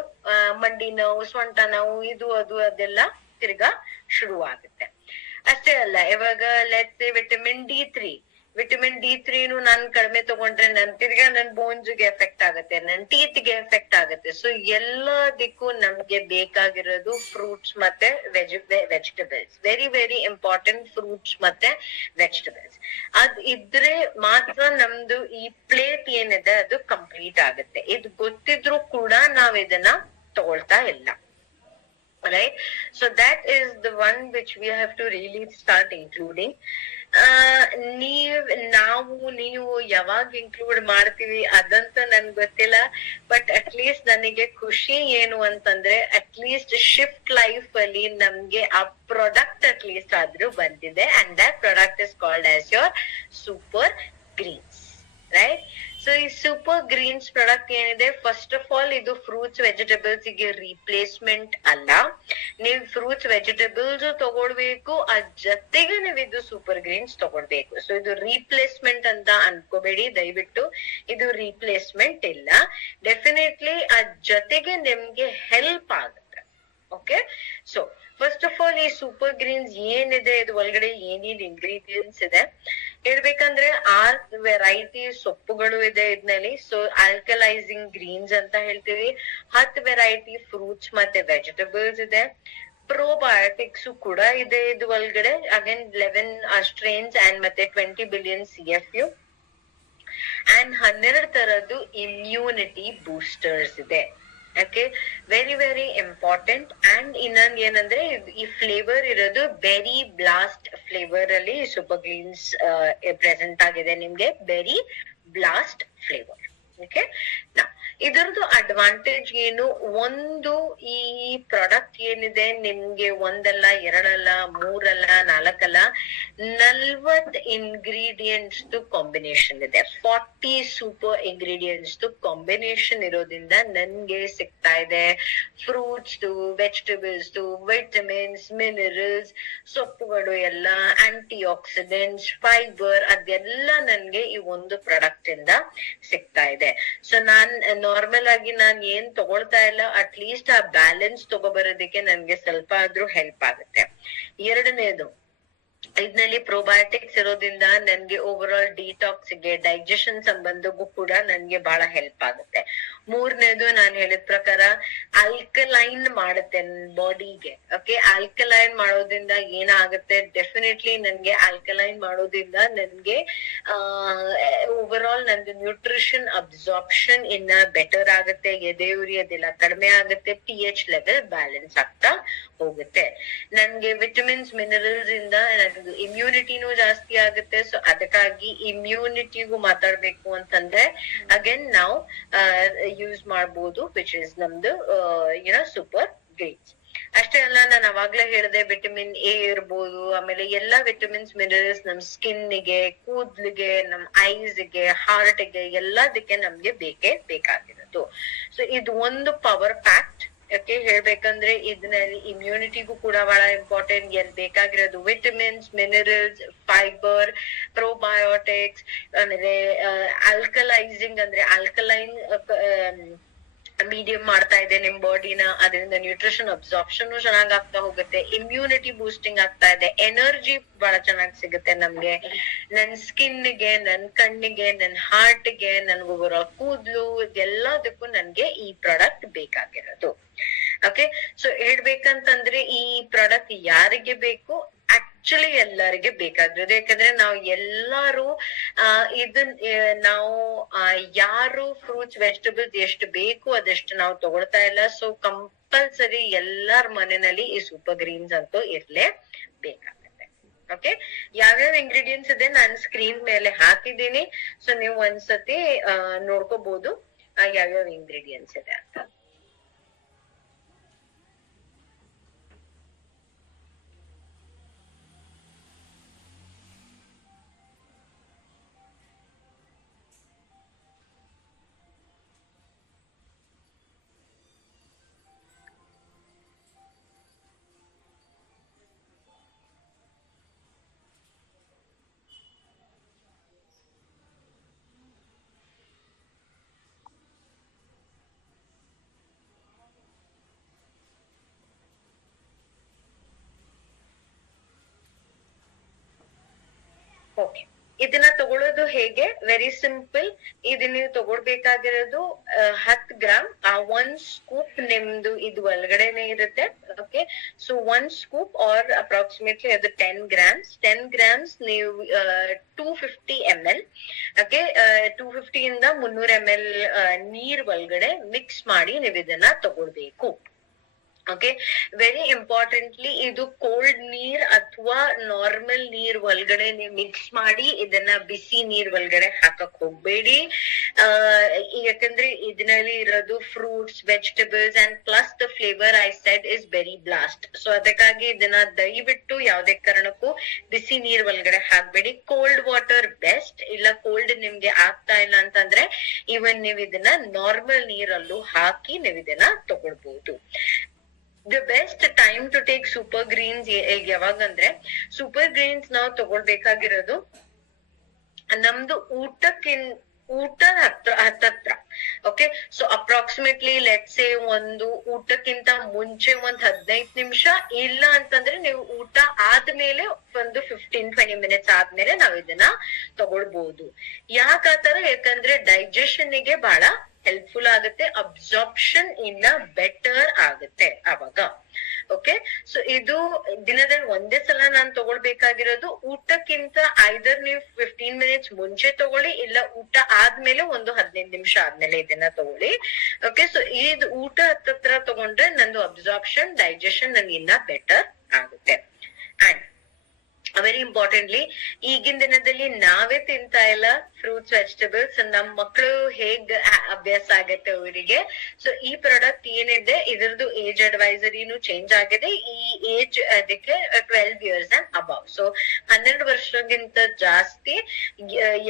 ಮಂಡಿ ನೋವು, ಸೊಂಟ ನೋವು, ಇದು ಅದು ಅದೆಲ್ಲ ತಿರ್ಗಾ ಶುರು ಆಗುತ್ತೆ. ಅಷ್ಟೇ ಅಲ್ಲ, ಇವಾಗ ಲೆಟ್ಸ್ ಸೇ ವಿಟಮಿನ್ ಡಿ3 ನಾನ್ ಕಡಿಮೆ ತಗೊಂಡ್ರೆ ತಿರ್ಗಾ ನನ್ ಬೋನ್ಸ್ಗೆ ಎಫೆಕ್ಟ್ ಆಗುತ್ತೆ, ನನ್ ಟೀತ್ಗೆ ಎಫೆಕ್ಟ್ ಆಗುತ್ತೆ. ಸೊ ಎಲ್ಲದಕ್ಕೂ ನಮ್ಗೆ ಬೇಕಾಗಿರೋದು ಫ್ರೂಟ್ಸ್ ಮತ್ತೆ vegetables. Very very important, fruits ಮತ್ತೆ ವೆಜಿಟೇಬಲ್ಸ್. ಅದ್ ಇದ್ರೆ ಮಾತ್ರ ನಮ್ದು ಈ ಪ್ಲೇಟ್ ಏನಿದೆ ಅದು ಕಂಪ್ಲೀಟ್ ಆಗುತ್ತೆ. ಇದು ಗೊತ್ತಿದ್ರು ಕೂಡ ನಾವ್ ಇದನ್ನ ತಗೊಳ್ತಾ ಇಲ್ಲ. Right? So that is the one which we have to really start including. ನೀವು ಯಾವಾಗ ಇನ್ಕ್ಲೂಡ್ ಮಾಡ್ತೀವಿ ಅದಂತ ನನ್ಗೆ ಗೊತ್ತಿಲ್ಲ. ಬಟ್ ಅಟ್ ಲೀಸ್ಟ್ ನನಗೆ ಖುಷಿ ಏನು ಅಂತಂದ್ರೆ ಅಟ್ ಲೀಸ್ಟ್ ಶಿಫ್ಟ್ ಲೈಫ್ ಅಲ್ಲಿ ನಮ್ಗೆ ಆ ಪ್ರಾಡಕ್ಟ್ ಅಟ್ ಲೀಸ್ಟ್ ಆದ್ರೂ ಬಂದಿದೆ. And that product is called as your super greens, right? So ಈ ಸೂಪರ್ ಗ್ರೀನ್ಸ್ ಪ್ರಾಡಕ್ಟ್ ಏನಿದೆ, ಫಸ್ಟ್ ಆಫ್ ಆಲ್ ಇದು ಫ್ರೂಟ್ಸ್ ವೆಜಿಟೇಬಲ್ಸ್ ಗೆ ರೀಪ್ಲೇಸ್ಮೆಂಟ್ ಅಲ್ಲ. ನೀವು ಫ್ರೂಟ್ಸ್ ವೆಜಿಟೇಬಲ್ಸ್ ತಗೊಳ್ಬೇಕು, ಅದ್ ಜೊತೆಗೆ ನೀವು ಇದು ಸೂಪರ್ ಗ್ರೀನ್ಸ್ ತಗೊಳ್ಬೇಕು. ಸೊ ಇದು ರೀಪ್ಲೇಸ್ಮೆಂಟ್ ಅಂತ ಅನ್ಕೋಬೇಡಿ ದಯವಿಟ್ಟು, ಇದು ರೀಪ್ಲೇಸ್ಮೆಂಟ್ ಇಲ್ಲ. ಡೆಫಿನೆಟ್ಲಿ ಅದ್ ಜೊತೆಗೆ ನಿಮ್ಗೆ ಹೆಲ್ಪ್ ಆಗುತ್ತೆ. Okay, so first of all ಈ ಸೂಪರ್ ಗ್ರೀನ್ಸ್ ಏನಿದೆ, ಇದು ಒಳಗಡೆ ಏನೇನ್ ಇಂಗ್ರೀಡಿಯೆಂಟ್ಸ್ ಇದೆ ಹೇಳ್ಬೇಕಂದ್ರೆ 6 ವೆರೈಟಿ ಸೊಪ್ಪುಗಳು ಇದೆ ಇದ್ನಲ್ಲಿ. ಸೊ ಆಲ್ಕಲೈಸಿಂಗ್ ಗ್ರೀನ್ಸ್ ಅಂತ ಹೇಳ್ತೀವಿ. 10 ವೆರೈಟಿ ಫ್ರೂಟ್ಸ್ ಮತ್ತೆ ವೆಜಿಟೇಬಲ್ಸ್ ಇದೆ. ಪ್ರೋಬಯೋಟಿಕ್ಸ್ ಕೂಡ ಇದೆ ಇದು ಒಳಗಡೆ. ಅಗೇನ್ 11 ಸ್ಟ್ರೇನ್ಸ್ ಅಂಡ್ ಮತ್ತೆ 20 ಬಿಲಿಯನ್ CFU ಅಂಡ್ 12 ತರದ್ದು ಇಮ್ಯುನಿಟಿ ಬೂಸ್ಟರ್ಸ್ ಇದೆ. Okay, very very important. And ಇನ್ನೊಂದ್ ಏನಂದ್ರೆ ಈ ಫ್ಲೇವರ್ ಇರೋದು ಬೆರಿ ಬ್ಲಾಸ್ಟ್ ಫ್ಲೇವರ್ ಅಲ್ಲಿ ಸೂಪರ್ ಗ್ರೀನ್ಸ್ ಪ್ರೆಸೆಂಟ್ ಆಗಿದೆ ನಿಮ್ಗೆ, ಬೆರಿ ಬ್ಲಾಸ್ಟ್ ಫ್ಲೇವರ್. ಓಕೆ, ಇದರದ್ದು ಅಡ್ವಾಂಟೇಜ್ ಏನು? ಒಂದು, ಈ ಪ್ರಾಡಕ್ಟ್ ಏನಿದೆ ನಿಮ್ಗೆ 1 ಅಲ್ಲ 2 ಅಲ್ಲ 3 ಅಲ್ಲ 4 ಅಲ್ಲ 40 ಇಂಗ್ರೀಡಿಯೆಂಟ್ಸ್ ಕಾಂಬಿನೇಷನ್ ಇದೆ. 40 ಸೂಪರ್ ಇಂಗ್ರೀಡಿಯೆಂಟ್ಸ್ ಕಾಂಬಿನೇಷನ್ ಇರೋದ್ರಿಂದ ನನ್ಗೆ ಸಿಗ್ತಾ ಇದೆ ಫ್ರೂಟ್ಸ್, ವೆಜಿಟೇಬಲ್ಸ್, ವಿಟಮಿನ್ಸ್, ಮಿನರಲ್ಸ್, ಸೊಪ್ಪುಗಳು ಎಲ್ಲ, ಆಂಟಿ ಆಕ್ಸಿಡೆಂಟ್ಸ್, ಫೈಬರ್, ಅದೆಲ್ಲ ನನ್ಗೆ ಈ ಒಂದು ಪ್ರಾಡಕ್ಟ್ ಇಂದ ಸಿಗ್ತಾ ಇದೆ. ಸೊ ನಾನ್ ನಾರ್ಮಲ್ ಆಗಿ ನಾನ್ ಏನ್ ತಗೊಳ್ತಾ ಇಲ್ಲ, ಅಟ್ ಲೀಸ್ಟ್ ಆ ಬ್ಯಾಲೆನ್ಸ್ ತಗೋಬರೋದಕ್ಕೆ ನನ್ಗೆ ಸ್ವಲ್ಪ ಆದ್ರೂ ಹೆಲ್ಪ್ ಆಗುತ್ತೆ. ಎರಡನೇದು, ಇದ್ನಲ್ಲಿ ಪ್ರೊಬಯೋಟಿಕ್ಸ್ ಇರೋದ್ರಿಂದ ನನ್ಗೆ ಓವರ್ ಆಲ್ ಡಿಟಾಕ್ಸ್ ಗೆ ಡೈಜೆಷನ್ ಸಂಬಂಧಕ್ಕೂ ಕೂಡ ನನ್ಗೆ ಬಹಳ ಹೆಲ್ಪ್ ಆಗುತ್ತೆ. ಮೂರನೇದು ನಾನ್ ಹೇಳಿದ ಪ್ರಕಾರ ಆಲ್ಕಲೈನ್ ಮಾಡುತ್ತೆ ಬಾಡಿಗೆ. ಓಕೆ, ಆಲ್ಕಲೈನ್ ಮಾಡೋದ್ರಿಂದ ಏನಾಗುತ್ತೆ, ಡೆಫಿನೆಟ್ಲಿ ನನ್ಗೆ ಆಲ್ಕಲೈನ್ ಮಾಡೋದ್ರಿಂದ ನನ್ಗೆ ಓವರ್ ಆಲ್ ನನ್ಗೆ ನ್ಯೂಟ್ರಿಷನ್ ಅಬ್ಸಾರ್ಪ್ಷನ್ ಇನ್ನ ಬೆಟರ್ ಆಗುತ್ತೆ, ಎದೆ ಉರಿಯೋದಿಲ್ಲ ಕಡಿಮೆ ಆಗುತ್ತೆ, pH ಲೆವೆಲ್ ಬ್ಯಾಲೆನ್ಸ್ ಆಗ್ತಾ ಹೋಗುತ್ತೆ. ನನ್ಗೆ ವಿಟಮಿನ್ಸ್ ಮಿನರಲ್ಸ್ ಇಂದ ನನ್ಗೆ ಇಮ್ಯುನಿಟಿನೂ ಜಾಸ್ತಿ ಆಗುತ್ತೆ. ಸೊ ಅದಕ್ಕಾಗಿ ಇಮ್ಯುನಿಟಿಗೂ ಮಾತಾಡ್ಬೇಕು ಅಂತಂದ್ರೆ ಅಗೇನ್ ನಾವು ಯೂಸ್ ಮಾಡ್ಬೋದು, ವಿಚ್ ಇಸ್ ನಮ್ದು ಸೂಪರ್ ಗ್ರೀನ್ಸ್. ಅಷ್ಟೇ ಅಲ್ಲ, ನಾನು ಅವಾಗ್ಲೇ ಹೇಳಿದೆ ವಿಟಮಿನ್ ಎ ಇರ್ಬೋದು, ಆಮೇಲೆ ಎಲ್ಲಾ ವಿಟಮಿನ್ಸ್ ಮಿನರಲ್ಸ್ ನಮ್ ಸ್ಕಿನ್ಗೆ, ಕೂದ್ಲಿಗೆ, ನಮ್ ಐಸ್ಗೆ, ಹಾರ್ಟ್ಗೆ ಎಲ್ಲದಕ್ಕೆ ನಮ್ಗೆ ಬೇಕೇ ಬೇಕಾಗಿರೋದು. ಸೊ ಇದು ಒಂದು ಪವರ್ ಪ್ಯಾಕ್ಟ್. ಯಾಕೆ ಹೇಳ್ಬೇಕಂದ್ರೆ ಇದರಲ್ಲಿ ಇಮ್ಯುನಿಟಿಗೂ ಕೂಡ ಬಹಳ ಇಂಪಾರ್ಟೆಂಟ್. ಬೇಕಾಗಿರೋದು ವಿಟಮಿನ್ಸ್, ಮಿನರಲ್ಸ್, ಫೈಬರ್, ಪ್ರೋಬಯೋಟಿಕ್ಸ್, ಆಮೇಲೆ ಆಲ್ಕಲೈಸಿಂಗ್ ಅಂದ್ರೆ ಆಲ್ಕಲೈನ್ ಮೀಡಿಯಂ ಮಾಡ್ತಾ ಇದೆ ನಿಮ್ ಬಾಡಿನ. ಅದರಿಂದ ನ್ಯೂಟ್ರಿಷನ್ ಅಬ್ಸಾರ್ಪ್ಷನ್ ಚೆನ್ನಾಗ್ ಆಗ್ತಾ ಹೋಗುತ್ತೆ, ಇಮ್ಯುನಿಟಿ ಬೂಸ್ಟಿಂಗ್ ಆಗ್ತಾ ಇದೆ, ಎನರ್ಜಿ ಬಹಳ ಚೆನ್ನಾಗ್ ಸಿಗುತ್ತೆ ನಮ್ಗೆ, ನನ್ ಸ್ಕಿನ್ಗೆ, ನನ್ ಕಣ್ಣಿಗೆ, ನನ್ ಹಾರ್ಟ್ಗೆ, ನನ್ಗೆ ಓವರ್ ಆಲ್ ಕೂದ್ಲು, ಇದೆಲ್ಲದಕ್ಕೂ ನನ್ಗೆ ಈ ಪ್ರಾಡಕ್ಟ್ ಬೇಕಾಗಿರೋದು. ಓಕೆ, ಸೊ ಹೇಳ್ಬೇಕಂತಂದ್ರೆ ಈ ಪ್ರಾಡಕ್ಟ್ ಯಾರಿಗೆ ಬೇಕು, ಆಕ್ಚುಲಿ ಎಲ್ಲರಿಗೆ ಬೇಕಾಗಿರೋದು. ಯಾಕಂದ್ರೆ ನಾವು ಎಲ್ಲಾರು ನಾವು ಯಾರು ಫ್ರೂಟ್ಸ್ ವೆಜಿಟೇಬಲ್ಸ್ ಎಷ್ಟು ಬೇಕು ಅದಷ್ಟು ನಾವು ತಗೊಳ್ತಾ ಇಲ್ಲ. ಸೊ ಕಂಪಲ್ಸರಿ ಎಲ್ಲಾರ ಮನೆಯಲ್ಲಿ ಈ ಸೂಪರ್ ಗ್ರೀನ್ಸ್ ಅಂತೂ ಇರ್ಲೇ ಬೇಕಾಗುತ್ತೆ. ಓಕೆ, ಯಾವ್ಯಾವ ಇಂಗ್ರೀಡಿಯೆಂಟ್ಸ್ ಇದೆ ನಾನು ಸ್ಕ್ರೀನ್ ಮೇಲೆ ಹಾಕಿದ್ದೀನಿ. ಸೊ ನೀವು ಒಂದ್ಸತಿ ನೋಡ್ಕೋಬಹುದು ಯಾವ್ಯಾವ ಇಂಗ್ರೀಡಿಯೆಂಟ್ಸ್ ಇದೆ ಅಂತ. ಓಕೆ, ಇದನ್ನ ತಗೊಳ್ಳೋದು ಹೇಗೆ, ವೆರಿ ಸಿಂಪಲ್. ಇದನ್ನ ನೀವು ತಗೊಳ್ಬೇಕಾಗಿರೋದು 10 ಗ್ರಾಮ್. 1 ಸ್ಕೂಪ್ ನಿಮ್ದು ಇದು ಒಳಗಡೆನೆ ಇರುತ್ತೆ. Okay, so 1 scoop or approximately ಅದು 10 ಗ್ರಾಮ್ಸ್. 10 ಗ್ರಾಮ್ಸ್ ನೀವು 250 ml. ಓಕೆ, 250 ಇಂದ 300 ml ನೀರ್ ಒಳಗಡೆ ಮಿಕ್ಸ್ ಮಾಡಿ ನೀವು ಇದನ್ನ ತಗೊಳ್ಬೇಕು. ಓಕೆ, ವೆರಿ ಇಂಪಾರ್ಟೆಂಟ್ಲಿ ಇದು ಕೋಲ್ಡ್ ನೀರ್ ಅಥವಾ ನಾರ್ಮಲ್ ನೀರ್ ಒಳಗಡೆ ನೀವು ಮಿಕ್ಸ್ ಮಾಡಿ ಇದನ್ನ ಬಿಸಿ ನೀರ್ ಒಳಗಡೆ ಹಾಕಕ್ ಹೋಗ್ಬೇಡಿ. ಯಾಕಂದ್ರೆ ಇದರಲ್ಲಿ ಇರೋದು fruits, vegetables and plus the flavour I said is very blast. So ಅದಕ್ಕಾಗಿ ಇದನ್ನ ದಯವಿಟ್ಟು ಯಾವ್ದೇ ಕಾರಣಕ್ಕೂ ಬಿಸಿ ನೀರ್ ಒಳಗಡೆ ಹಾಕ್ಬೇಡಿ. Cold water best. ಇಲ್ಲ ಕೋಲ್ಡ್ ನಿಮ್ಗೆ ಆಗ್ತಾ ಇಲ್ಲ ಅಂತಂದ್ರೆ ಇವನ್ ನೀವು ಇದನ್ನ ನಾರ್ಮಲ್ ನೀರಲ್ಲೂ ಹಾಕಿ ನೀವು ಇದನ್ನ ತಗೊಳ್ಬಹುದು. The best time to take super greens ಯಾವಾಗಂದ್ರೆ, ಸೂಪರ್ ಗ್ರೀನ್ಸ್ ನಾವು ತಗೊಳ್ಬೇಕಾಗಿರೋದು ನಮ್ದು ಊಟದ ಹತ್ತತ್ರ. Okay, so approximately let's say ಒಂದು ಊಟಕ್ಕಿಂತ ಮುಂಚೆ 15 ನಿಮಿಷ, ಇಲ್ಲ ಅಂತಂದ್ರೆ ನೀವು ಊಟ ಆದ್ಮೇಲೆ ಒಂದು 15-20 ಮಿನಿಟ್ಸ್ ಆದ್ಮೇಲೆ ನಾವ್ ಇದನ್ನ ತಗೊಳ್ಬಹುದು. ಯಾಕಂದ್ರೆ ಯಾಕಂದ್ರೆ ಡೈಜೆಷನ್ ಗೆ ಬಹಳ ಹೆಲ್ಪ್ಫುಲ್ ಆಗುತ್ತೆ, ಅಬ್ಸಾರ್ಪ್ಷನ್ ಇನ್ನ ಬೆಟರ್ ಆಗುತ್ತೆ ಅವಾಗ. ಓಕೆ, ಸೊ ಇದು ದಿನದಲ್ಲಿ ಒಂದೇ ಸಲ ನಾನ್ ತಗೊಳ್ಬೇಕಾಗಿರೋದು. ಊಟಕ್ಕಿಂತ ಐದರ್ ನೀವು 15 ಮಿನಿಟ್ಸ್ ಮುಂಚೆ ತಗೊಳ್ಳಿ, ಇಲ್ಲ ಊಟ ಆದ್ಮೇಲೆ ಒಂದು 15 ನಿಮಿಷ ಆದ್ಮೇಲೆ ಇದನ್ನ ತಗೊಳ್ಳಿ. ಓಕೆ, ಸೊ ಇದು ಊಟ ಹತ್ತತ್ರ ತಗೊಂಡ್ರೆ ನಂದು ಅಬ್ಸಾರ್ಪ್ಷನ್, ಡೈಜೆಷನ್ ನನ್ಗೆ ಇನ್ನ ಬೆಟರ್ ಆಗುತ್ತೆ. ಅಂಡ್ ವೆರಿ ಇಂಪಾರ್ಟೆಂಟ್ಲಿ, ಈಗಿನ ದಿನದಲ್ಲಿ ನಾವೇ ತಿಂತಾ ಇಲ್ಲ ಫ್ರೂಟ್ಸ್, ವೆಜಿಟೇಬಲ್ಸ್. ನಮ್ ಮಕ್ಕಳು ಹೇಗ್ ಅಭ್ಯಾಸ ಆಗತ್ತೆ ಅವರಿಗೆ. ಸೊ ಈ ಪ್ರಾಡಕ್ಟ್ ಏನಿದೆ ಇದ್ರದ್ದು ಏಜ್ ಅಡ್ವೈಸರಿನು ಚೇಂಜ್ ಆಗಿದೆ. ಈ ಏಜ್ ಅದಕ್ಕೆ 12 ಇಯರ್ಸ್ ಅಂಡ್ ಅಬವ್. ಸೊ 12 ವರ್ಷಕ್ಕಿಂತ ಜಾಸ್ತಿ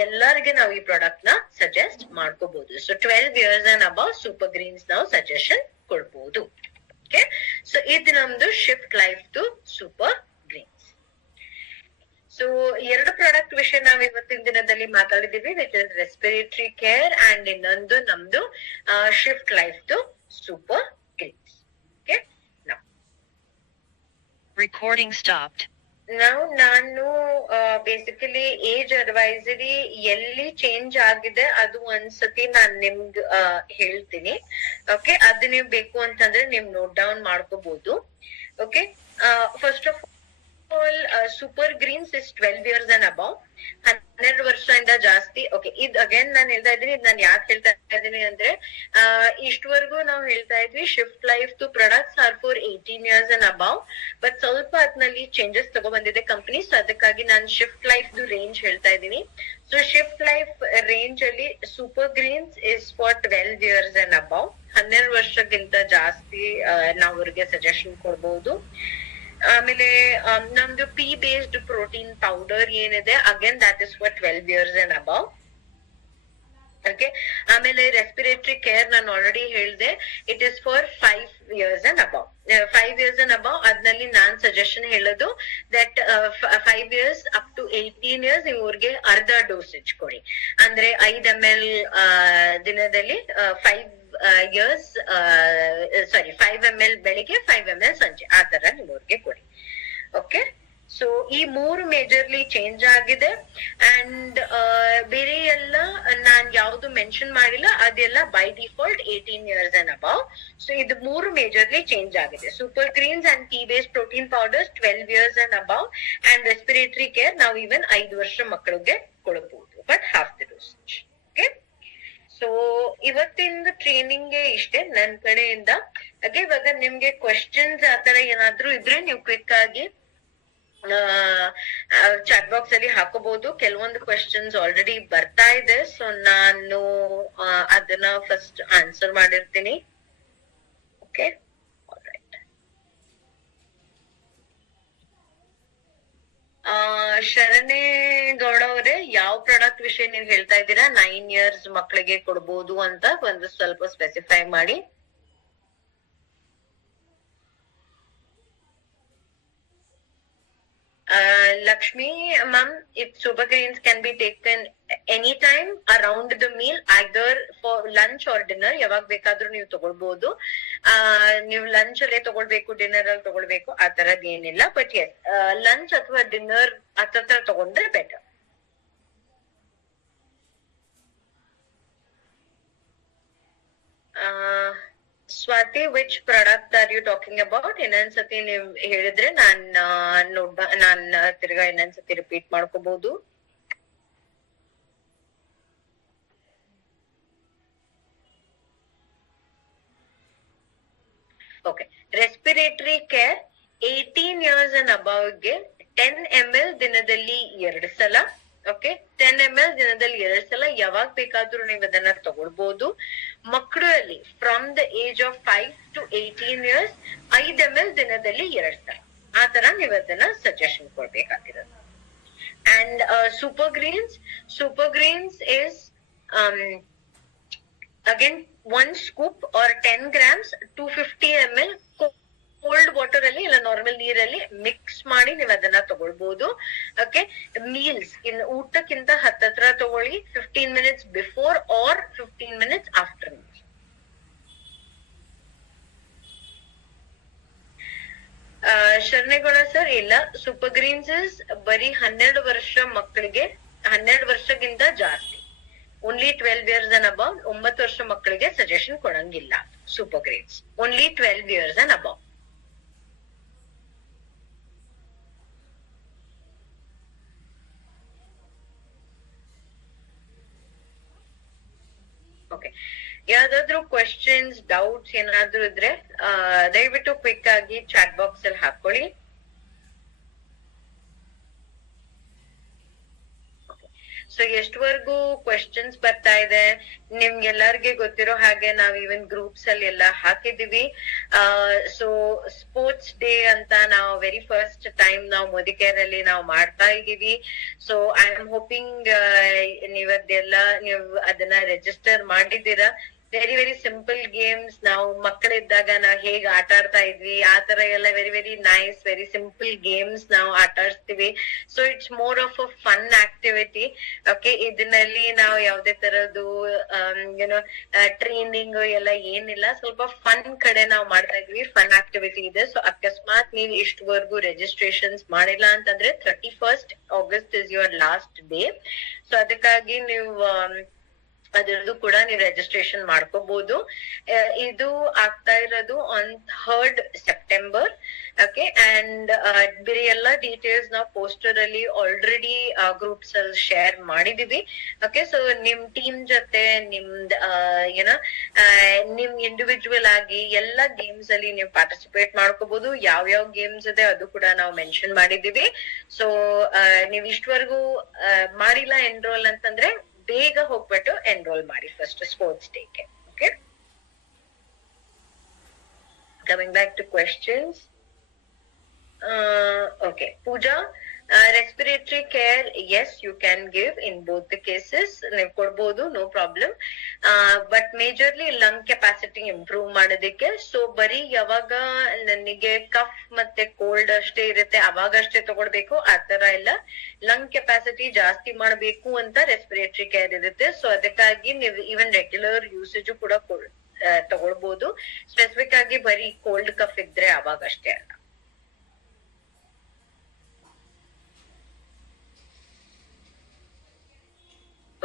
ಎಲ್ಲರಿಗೆ ನಾವು ಈ ಪ್ರಾಡಕ್ಟ್ ನ ಸಜೆಸ್ಟ್ ಮಾಡ್ಕೋಬಹುದು. So 12 years and above super greens ನಾವು ಸಜೆಷನ್ ಕೊಡ್ಬೋದು. ಓಕೆ, ಸೊ ಇದು ನಮ್ದು shift life to super greens. So 2 product ವಿಷಯ ನಾವ್ ಇವತ್ತಿನ ದಿನದಲ್ಲಿ ಮಾತಾಡಿದೀವಿ, which is respiratory care and ಇನ್ನೊಂದು ನಮ್ದು shift life to super greens. Okay, Recording stopped. ನಾನು ಬೇಸಿಕಲಿ ಏಜ್ ಅಡ್ವೈಸರಿ ಎಲ್ಲಿ ಚೇಂಜ್ ಆಗಿದೆ ಅದು ಒಂದ್ಸತಿ ನಾನ್ ನಿಮ್ಗ್ ಹೇಳ್ತೀನಿ. ಓಕೆ, ಅದು ನೀವ್ ಬೇಕು ಅಂತಂದ್ರೆ ನೀವ್ ನೋಟ್ ಡೌನ್ ಮಾಡ್ಕೋಬಹುದು. Okay, first of all super greens is 12 years and above, 12 ವರ್ಷದಿಂದ ಜಾಸ್ತಿ. ಓಕೆ, ಇದ್ ಅಗೇನ್ ನಾನು ಹೇಳ್ತಾ ಇದ್ದೀನಿ, ಇದ್ ನಾನು ಯಾಕೆ ಹೇಳ್ತಾ ಇದ್ದೀನಿ ಅಂದ್ರೆ ಇಷ್ಟವರೆಗೂ ನಾವು ಹೇಳ್ತಾ ಇದ್ವಿ shift life to products are for 18 years and above, but ಸ್ವಲ್ಪ ಅದ್ನಲ್ಲಿ ಚೇಂಜಸ್ ತಗೋ ಬಂದಿದೆ ಕಂಪನಿ. ಸೊ ಅದಕ್ಕಾಗಿ ನಾನು ಶಿಫ್ಟ್ ಲೈಫ್ ರೇಂಜ್ ಹೇಳ್ತಾ ಇದ್ದೀನಿ. ಸೊ ಶಿಫ್ಟ್ ಲೈಫ್ ರೇಂಜ್ ಅಲ್ಲಿ super greens is for 12 years and above, 12 ವರ್ಷಕ್ಕಿಂತ ಜಾಸ್ತಿ ನಾವು ಅವ್ರಿಗೆ ಸಜೆಷನ್ ಕೊಡ್ಬಹುದು. ಆಮೇಲೆ ನಮ್ದು ಪಿ ಬೇಸ್ಡ್ ಪ್ರೋಟೀನ್ ಪೌಡರ್ ಏನಿದೆ again that is for 12 years and above. Okay, ಆಮೇಲೆ ರೆಸ್ಪಿರೇಟರಿ ಕೇರ್ ನಾನು ಆಲ್ರೆಡಿ ಹೇಳ್ದೆ, it is for 5 years and above. 5 years and above ಅದ್ನಲ್ಲಿ ನಾನ್ ಸಜೆಷನ್ ಹೇಳೋದು that 5 years up to 18 years ಇವ್ರಿಗೆ ಅರ್ಧ ಡೋಸೇಜ್ ಕೊಡಿ. ಅಂದ್ರೆ 5 ml ದಿನದಲ್ಲಿ 5 years 5 ml ಬೆಳಿಗ್ಗೆ 5 ml ಸಂಜೆ ಆ ತರ ನಿಮ್ಮವ್ರಿಗೆ ಕೊಡಿ. ಓಕೆ, ಸೊ ಈ 3 ಮೇಜರ್ಲಿ ಚೇಂಜ್ ಆಗಿದೆ. ಅಂಡ್ ಬೇರೆ ಎಲ್ಲ ನಾನ್ ಯಾವ್ದು ಮೆನ್ಷನ್ ಮಾಡಿಲ್ಲ, ಅದೆಲ್ಲ by default 18 years and above. ಸೊ ಇದು 3 ಮೇಜರ್ಲಿ ಚೇಂಜ್ ಆಗಿದೆ. Super greens and tea based protein powders 12 years and above, and respiratory care ನಾವು ಈವನ್ 5 ವರ್ಷ ಮಕ್ಕಳಿಗೆ ಕೊಡಬಹುದು, but half the dosage. Okay, so ಇವತ್ತಿನ ಟ್ರೈನಿಂಗ್ ಇಷ್ಟೇ ನನ್ ಕಡೆಯಿಂದ. ಹಾಗೆ ಇವಾಗ ನಿಮ್ಗೆ ಕ್ವೆಶ್ಚನ್ಸ್ ಆತರ ಏನಾದ್ರು ಇದ್ರೆ ನೀವು ಕ್ವಿಕ್ ಆಗಿ ಚಾಟ್ ಬಾಕ್ಸ್ ಅಲ್ಲಿ ಹಾಕೋಬಹುದು. ಕೆಲವೊಂದು ಕ್ವೆಶ್ಚನ್ಸ್ ಆಲ್ರೆಡಿ ಬರ್ತಾ ಇದೆ, ಸೊ ನಾನು ಅದನ್ನ ಫಸ್ಟ್ ಆನ್ಸರ್ ಮಾಡಿರ್ತೀನಿ. ಓಕೆ, ಶರಣೆ ಗೌಡ ಅವರೇ, ಯಾವ ಪ್ರಾಡಕ್ಟ್ ವಿಷಯ ನೀವು ಹೇಳ್ತಾ ಇದ್ದೀರಾ? 9 years ಮಕ್ಕಳಿಗೆ ಕೊಡ್ಬೋದು ಅಂತ ಒಂದು ಸ್ವಲ್ಪ ಸ್ಪೆಸಿಫೈ ಮಾಡಿ. Lakshmi ma'am, if super greens can be taken anytime around the meal, either for lunch or dinner, ಯಾವಾಗ ಬೇಕಾದ್ರೂ ನೀವು ತಗೊಳ್ಬಹುದು. ನೀವು ಲಂಚ್ ಅಲ್ಲೇ ತಗೊಳ್ಬೇಕು, ಡಿನ್ನರ್ ಅಲ್ಲಿ ತಗೊಳ್ಬೇಕು ಆ ತರದ್ ಏನಿಲ್ಲ. ಬಟ್ ಎಸ್, ಲಂಚ್ ಅಥವಾ ಡಿನ್ನರ್ ಆ ತರ ತಗೊಂಡ್ರೆ better. Swathi, which product are you talking about? ಇನ್ನೊಂದ್ಸತಿ ನೀವ್ ಹೇಳಿದ್ರೆ ನಾನ್ ತಿರ್ಗಾ ಇನ್ನೊಂದ್ಸತಿ ರಿಪೀಟ್ ಮಾಡ್ಕೋಬಹುದು. Okay, respiratory care 18 years and above ಗೆ 10 ml ದಿನದಲ್ಲಿ 2 ಸಲ. ಓಕೆ, 10 ml ದಿನದಲ್ಲಿ 2 ಸಲ ಯಾವಾಗ ಬೇಕಾದ್ರೂ ನೀವು ಅದನ್ನ ತಗೊಳ್ಬಹುದು. ಮಕ್ಕಳಲ್ಲಿ from the age of 5 to 18 years 5 ml ದಿನದಲ್ಲಿ 2 ಸಲ ಆ ತರ ನೀವು ಅದನ್ನ ಸಜೆಷನ್ ಕೊಡ್ಬೇಕಾಗಿರೋದು. And super greens is again 1 scoop or 10 grams 250 ml cold water ಅಲ್ಲಿ ಇಲ್ಲ ನಾರ್ಮಲ್ ನೀರಲ್ಲಿ ಮಿಕ್ಸ್ ಮಾಡಿ ನೀವು ಅದನ್ನ ತಗೊಳ್ಬಹುದು. ಓಕೆ, ಮೀಲ್ಸ್ ಊಟಕ್ಕಿಂತ ಹತ್ತತ್ರ ತಗೊಳ್ಳಿ, 15 minutes ಬಿಫೋರ್ ಆರ್ 15 minutes ಆಫ್ಟರ್. ಶರಣೇಗೌಡ ಸರ್, ಇಲ್ಲ, ಸೂಪರ್ ಗ್ರೀನ್ಸ್ ಇಸ್ ಬರೀ 12 ವರ್ಷ ಮಕ್ಕಳಿಗೆ, 12 ವರ್ಷಕ್ಕಿಂತ ಜಾಸ್ತಿ, ಓನ್ಲಿ 12 years and above. 9 ವರ್ಷ ಮಕ್ಕಳಿಗೆ ಸಜೆಷನ್ ಕೊಡಂಗಿಲ್ಲ super greens, only 12 years and above. Okay, ಯಾವ್ದಾದ್ರು ಕ್ವೆಶ್ಚನ್ಸ್, ಡೌಟ್ಸ್ ಏನಾದ್ರು ಇದ್ರೆ ದಯವಿಟ್ಟು ಕ್ವಿಕ್ ಆಗಿ ಚಾಟ್ ಬಾಕ್ಸ್ ಅಲ್ಲಿ ಹಾಕೊಳ್ಳಿ. ಸೊ ಎಷ್ಟವರೆಗೂ ಕ್ವೆಶ್ಚನ್ಸ್ ಬರ್ತಾ ಇದೆ ನಿಮ್ಗೆಲ್ಲರಿಗೂ ಗೊತ್ತಿರೋ ಹಾಗೆ ನಾವ್ ಈವನ್ ಗ್ರೂಪ್ಸ್ ಅಲ್ಲಿ ಎಲ್ಲ ಹಾಕಿದೀವಿ. ಸೊ ಸ್ಪೋರ್ಟ್ಸ್ ಡೇ ಅಂತ ನಾವು ವೆರಿ ಫಸ್ಟ್ ಟೈಮ್ ನಾವು ಮೋದಿಕೇರಲ್ಲಿ ನಾವು ಮಾಡ್ತಾ ಇದೀವಿ. ಸೊ ಐ ಆಮ್ ಹೋಪಿಂಗ್ ನೀವ್ ಅದನ್ನ ರಿಜಿಸ್ಟರ್ ಮಾಡಿದ್ದೀರಾ. Very very simple games. ನಾವು ಮಕ್ಕಳಿದ್ದಾಗ ನಾವ್ ಹೇಗ್ ಆಟ ಆಡ್ತಾ ಇದ್ವಿ ಆ ತರ ಎಲ್ಲ very very nice very simple games ನಾವು ಆಟ ಆಡ್ತೀವಿ. So it's more of a fun activity. Okay, ಇದನ್ನಲ್ಲಿ ನಾವು ಯಾವ್ದೇ ತರದ್ದು ಏನೋ ಟ್ರೈನಿಂಗ್ ಎಲ್ಲ ಏನಿಲ್ಲ, ಸ್ವಲ್ಪ ಫನ್ ಕಡೆ ನಾವು ಮಾಡ್ತಾ ಇದ್ವಿ, ಫನ್ ಆಕ್ಟಿವಿಟಿ ಇದೆ. ಸೊ ಅಕಸ್ಮಾತ್ ನೀವು ಇಷ್ಟವರೆಗೂ ರಿಜಿಸ್ಟ್ರೇಷನ್ಸ್ ಮಾಡಿಲ್ಲ ಅಂತಂದ್ರೆ 31st August is your last day. So ಅದಕ್ಕಾಗಿ ನೀವು ಅದ್ರದ್ದು ಕೂಡ ನೀವು ರಿಜಿಸ್ಟ್ರೇಷನ್ ಮಾಡ್ಕೋಬಹುದು. ಇದು ಆಗ್ತಾ ಇರೋದು on 3rd September. Okay, and ಬೇರೆ ಎಲ್ಲಾ ಡೀಟೇಲ್ಸ್ ನಾವು ಪೋಸ್ಟರ್ ಅಲ್ಲಿ ಆಲ್ರೆಡಿ ಗ್ರೂಪ್ಸ್ ಅಲ್ಲಿ ಶೇರ್ ಮಾಡಿದೀವಿ. ಓಕೆ, ಸೊ ನಿಮ್ ಟೀಮ್ ಜೊತೆ ನಿಮ್ದ್ ಏನೋ ನಿಮ್ ಇಂಡಿವಿಜುವಲ್ ಆಗಿ ಎಲ್ಲಾ ಗೇಮ್ಸ್ ಅಲ್ಲಿ ನೀವು ಪಾರ್ಟಿಸಿಪೇಟ್ ಮಾಡ್ಕೋಬಹುದು. ಯಾವ್ಯಾವ ಗೇಮ್ಸ್ ಇದೆ ಅದು ಕೂಡ ನಾವು ಮೆನ್ಷನ್ ಮಾಡಿದೀವಿ. ಸೊ ನೀವ್ ಇಷ್ಟವರೆಗೂ ಮಾಡಿಲ್ಲ ಎನ್ರೋಲ್ ಅಂತಂದ್ರೆ ಬೇಗ ಹೋಗ್ಬಿಟ್ಟು ಎನ್ರೋಲ್ ಮಾಡಿ ಫಸ್ಟ್ ಸ್ಪೋರ್ಟ್ಸ್ ಡೇಗೆ. Okay, coming back to questions. Okay, Pooja, respiratory care, yes, you can give in both the cases. ನೀವು ಕೊಡ್ಬೋದು, no problem. But majorly lung capacity improve ಮಾಡೋದಕ್ಕೆ. ಸೊ ಬರೀ ಯಾವಾಗ ನನಗೆ ಕಫ್ ಮತ್ತೆ ಕೋಲ್ಡ್ ಅಷ್ಟೇ ಇರುತ್ತೆ ಅವಾಗಷ್ಟೇ ತಗೊಳ್ಬೇಕು ಆತರ ಇಲ್ಲ. ಲಂಗ್ ಕೆಪಾಸಿಟಿ ಜಾಸ್ತಿ ಮಾಡ್ಬೇಕು ಅಂತ ರೆಸ್ಪಿರೇಟರಿ ಕೇರ್ ಇರುತ್ತೆ. ಸೊ ಅದಕ್ಕಾಗಿ ನೀವು ಈವನ್ ರೆಗ್ಯುಲರ್ ಯೂಸೇಜ್ ಕೂಡ ತಗೊಳ್ಬಹುದು. ಸ್ಪೆಸಿಫಿಕ್ ಆಗಿ ಬರೀ ಕೋಲ್ಡ್ ಕಫ್ ಇದ್ರೆ ಅವಾಗಷ್ಟೇ ಅಲ್ಲ.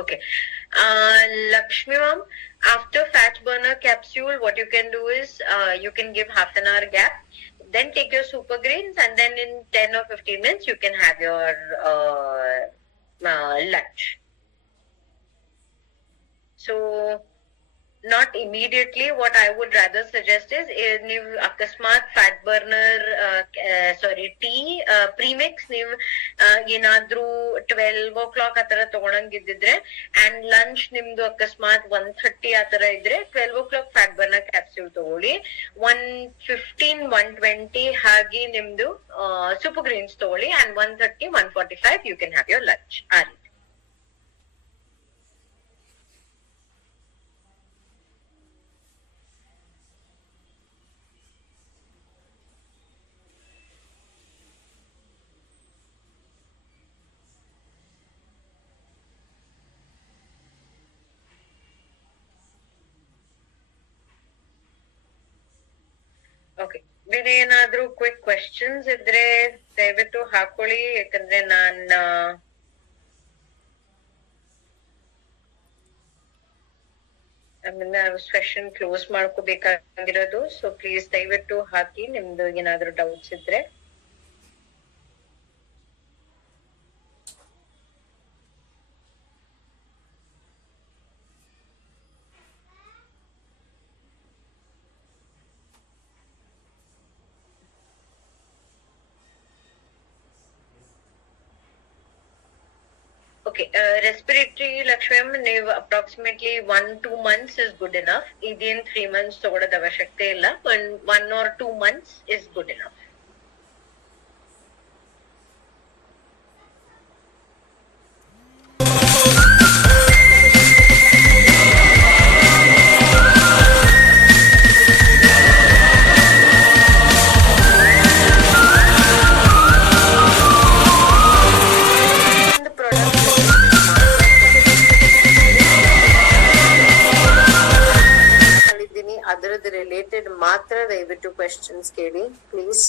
Okay. Lakshmi ma'am, after fat burner capsule, what you can do is you can give half an hour gap, then take your super greens, and then in 10 or 15 minutes you can have your lunch. So not immediately. What I would rather suggest is ನೀವು ಅಕಸ್ಮಾತ್ fat burner tea premix ನೀವು ಏನಾದ್ರೂ 12 o'clock ಆತರ ತಗೊಳಂಗಿದ್ದಿದ್ರೆ and lunch ನಿಮ್ದು ಅಕಸ್ಮಾತ್ 1:30 ಆತರ ಇದ್ರೆ 12 o'clock fat burner capsule ತಗೊಳ್ಳಿ. 1:15 1:20 ಹಾಗೆ ನಿಮ್ದು ಸೂಪರ್ ಗ್ರೀನ್ಸ್ ತಗೊಳ್ಳಿ and 1:30 1:45 you can have your lunch. ಆ ರೀತಿ. ಓಕೆ, ಬೇರೆ ಏನಾದ್ರೂ ಕ್ವಿಕ್ ಕ್ವೆಶ್ಚನ್ಸ್ ಇದ್ರೆ ದಯವಿಟ್ಟು ಹಾಕೊಳ್ಳಿ. ಯಾಕಂದ್ರೆ ಆಮೇಲೆ ಸೆಷನ್ ಕ್ಲೋಸ್ ಮಾಡ್ಕೋಬೇಕಾಗಿರೋದು. ಸೊ ಪ್ಲೀಸ್ ದಯವಿಟ್ಟು ಹಾಕಿ ನಿಮ್ದು ಏನಾದ್ರೂ ಡೌಟ್ಸ್ ಇದ್ರೆ. Okay, respiratory, Lakshmi, ನೀವು approximately 1-2 months is good enough. ಇದೇನ್ 3 months ತಗೊಳ್ಳೋದು ಅವಶ್ಯಕತೆ ಇಲ್ಲ. 1 or 2 months is good enough. ಅದರದ್ದು ರಿಲೇಟೆಡ್ ಮಾತ್ರ ದಯವಿಟ್ಟು ಕ್ವೆಶ್ಚನ್ಸ್ ಕೇಳಿ ಪ್ಲೀಸ್.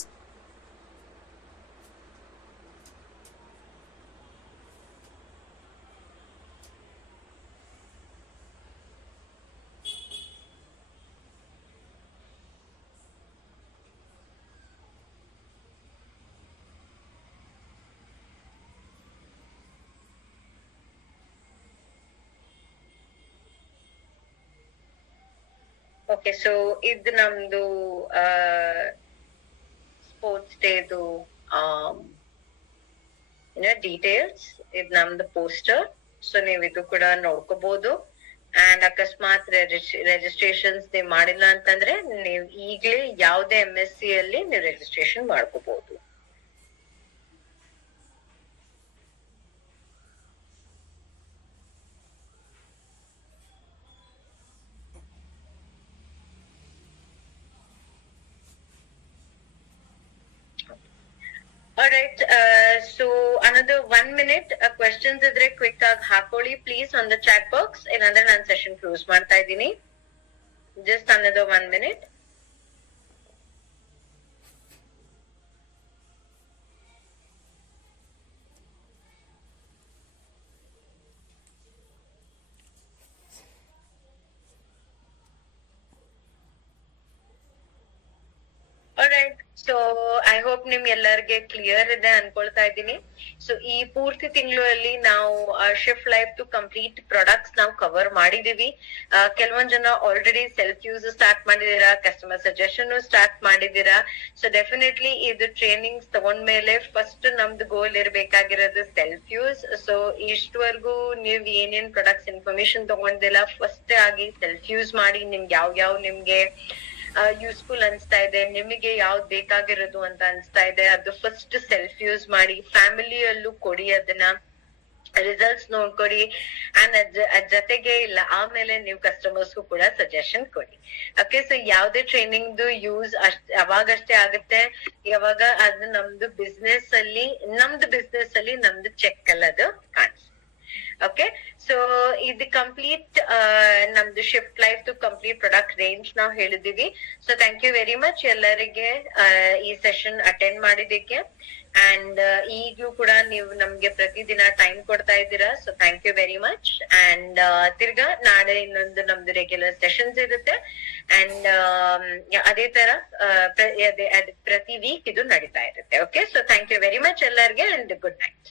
ಓಕೆ, ಸೊ ಇದು ನಮ್ದು ಸ್ಪೋರ್ಟ್ಸ್ ಡೇದು ಡೀಟೇಲ್ಸ್. ಇದು ನಮ್ದು ಪೋಸ್ಟರ್. ಸೊ ನೀವು ಇದು ಕೂಡ ನೋಡ್ಕೋಬಹುದು. ಅಂಡ್ ಅಕಸ್ಮಾತ್ ರಿಜಿಸ್ಟ್ರೇಷನ್ಸ್ ನೀವು ಮಾಡಿಲ್ಲ ಅಂತಂದ್ರೆ ನೀವು ಈಗ್ಲೇ ಯಾವ್ದೇ MSc ಅಲ್ಲಿ ನೀವು ರಿಜಿಸ್ಟ್ರೇಷನ್ ಮಾಡ್ಕೋಬಹುದು. Alright, so another 1 minute questions ಇದ್ರೆ ಕ್ವಿಕ್ ಆಗಿ ಹಾಕೊಳ್ಳಿ please on the chat box. ಇಲ್ಲಾಂದ್ರೆ ನಾನು ಸೆಷನ್ ಕ್ಲೋಸ್ ಮಾಡ್ತಾ ಇದ್ದೀನಿ. Just another 1 minute. Alright, so I hope ನಿಮ್ ಎಲ್ಲರಿಗೆ ಕ್ಲಿಯರ್ ಇದೆ ಅನ್ಕೊಳ್ತಾ ಇದ್ದೀನಿ. ಸೊ ಈ ಪೂರ್ತಿ ತಿಂಗಳಲ್ಲಿ ನಾವು Shift life to complete products ನಾವು ಕವರ್ ಮಾಡಿದೀವಿ. ಕೆಲವೊಂದ್ ಜನ ಆಲ್ರೆಡಿ ಸೆಲ್ಫ್ ಯೂಸ್ ಸ್ಟಾರ್ಟ್ ಮಾಡಿದೀರಾ, ಕಸ್ಟಮರ್ ಸಜೆಷನ್ ಸ್ಟಾರ್ಟ್ ಮಾಡಿದೀರಾ. ಸೊ ಡೆಫಿನೆಟ್ಲಿ ಇದು ಟ್ರೈನಿಂಗ್ಸ್ ತಗೊಂಡ್ಮೇಲೆ ಫಸ್ಟ್ ನಮ್ದು ಗೋಲ್ ಇರ್ಬೇಕಾಗಿರೋದು ಸೆಲ್ಫ್ ಯೂಸ್. ಸೊ ಇಷ್ಟವರೆಗೂ ನೀವ್ ಏನೇನ್ ಪ್ರಾಡಕ್ಟ್ಸ್ ಇನ್ಫಾರ್ಮೇಶನ್ ತಗೊಂಡಿಲ್ಲ, ಫಸ್ಟ್ ಆಗಿ ಸೆಲ್ಫ್ ಯೂಸ್ ಮಾಡಿ ನಿಮ್ಗೆ ಯಾವ ನಿಮ್ಗೆ ಯೂಸ್ಫುಲ್ ಅನ್ಸ್ತಾ ಇದೆ, ನಿಮಗೆ ಯಾವ್ದು ಬೇಕಾಗಿರೋದು ಅಂತ ಅನ್ಸ್ತಾ ಇದೆ, ಅದು ಫಸ್ಟ್ ಸೆಲ್ಫ್ ಯೂಸ್ ಮಾಡಿ ಫ್ಯಾಮಿಲಿಯಲ್ಲೂ ಕೊಡಿ, ಅದನ್ನ ರಿಸಲ್ಟ್ಸ್ ನೋಡ್ಕೊಡಿ. ಅಂಡ್ ಅದ್ ಜೊತೆಗೆ ಇಲ್ಲ ಆಮೇಲೆ ನೀವು ಕಸ್ಟಮರ್ಸ್ಗೂ ಕೂಡ ಸಜೆಷನ್ ಕೊಡಿ. ಓಕೆ, ಸೊ ಯಾವ್ದೇ ಟ್ರೈನಿಂಗ್ದು ಯೂಸ್ ಅವಾಗಷ್ಟೇ ಆಗುತ್ತೆ ಯಾವಾಗ ಅದು ನಮ್ದು ಬಿಸ್ನೆಸ್ ಅಲ್ಲಿ ನಮ್ದು ಚೆಕ್ ಅಲ್ಲದು ಕಾಣಿಸುತ್ತೆ. ಓಕೆ, ಸೊ ಇದು ಕಂಪ್ಲೀಟ್ ನಮ್ದು shift life to complete product range ನಾವು ಹೇಳಿದೀವಿ. So thank you very much ಎಲ್ಲರಿಗೆ ಈ ಸೆಷನ್ ಅಟೆಂಡ್ ಮಾಡಿದ್ದಕ್ಕೆ. ಅಂಡ್ ಈಗ್ಲೂ ಕೂಡ ನೀವು ನಮ್ಗೆ ಪ್ರತಿದಿನ ಟೈಮ್ ಕೊಡ್ತಾ ಇದ್ದೀರಾ. So thank you very much. And ತಿರ್ಗಾ ನಾಳೆ ಇನ್ನೊಂದು ನಮ್ದು ರೆಗ್ಯುಲರ್ ಸೆಷನ್ಸ್ ಇರುತ್ತೆ. ಅಂಡ್ ಅದೇ ತರ ಪ್ರತಿ ವೀಕ್ ಇದು ನಡೀತಾ ಇರುತ್ತೆ. Okay, so thank you very much ಎಲ್ಲರಿಗೆ ಅಂಡ್ ಗುಡ್ ನೈಟ್.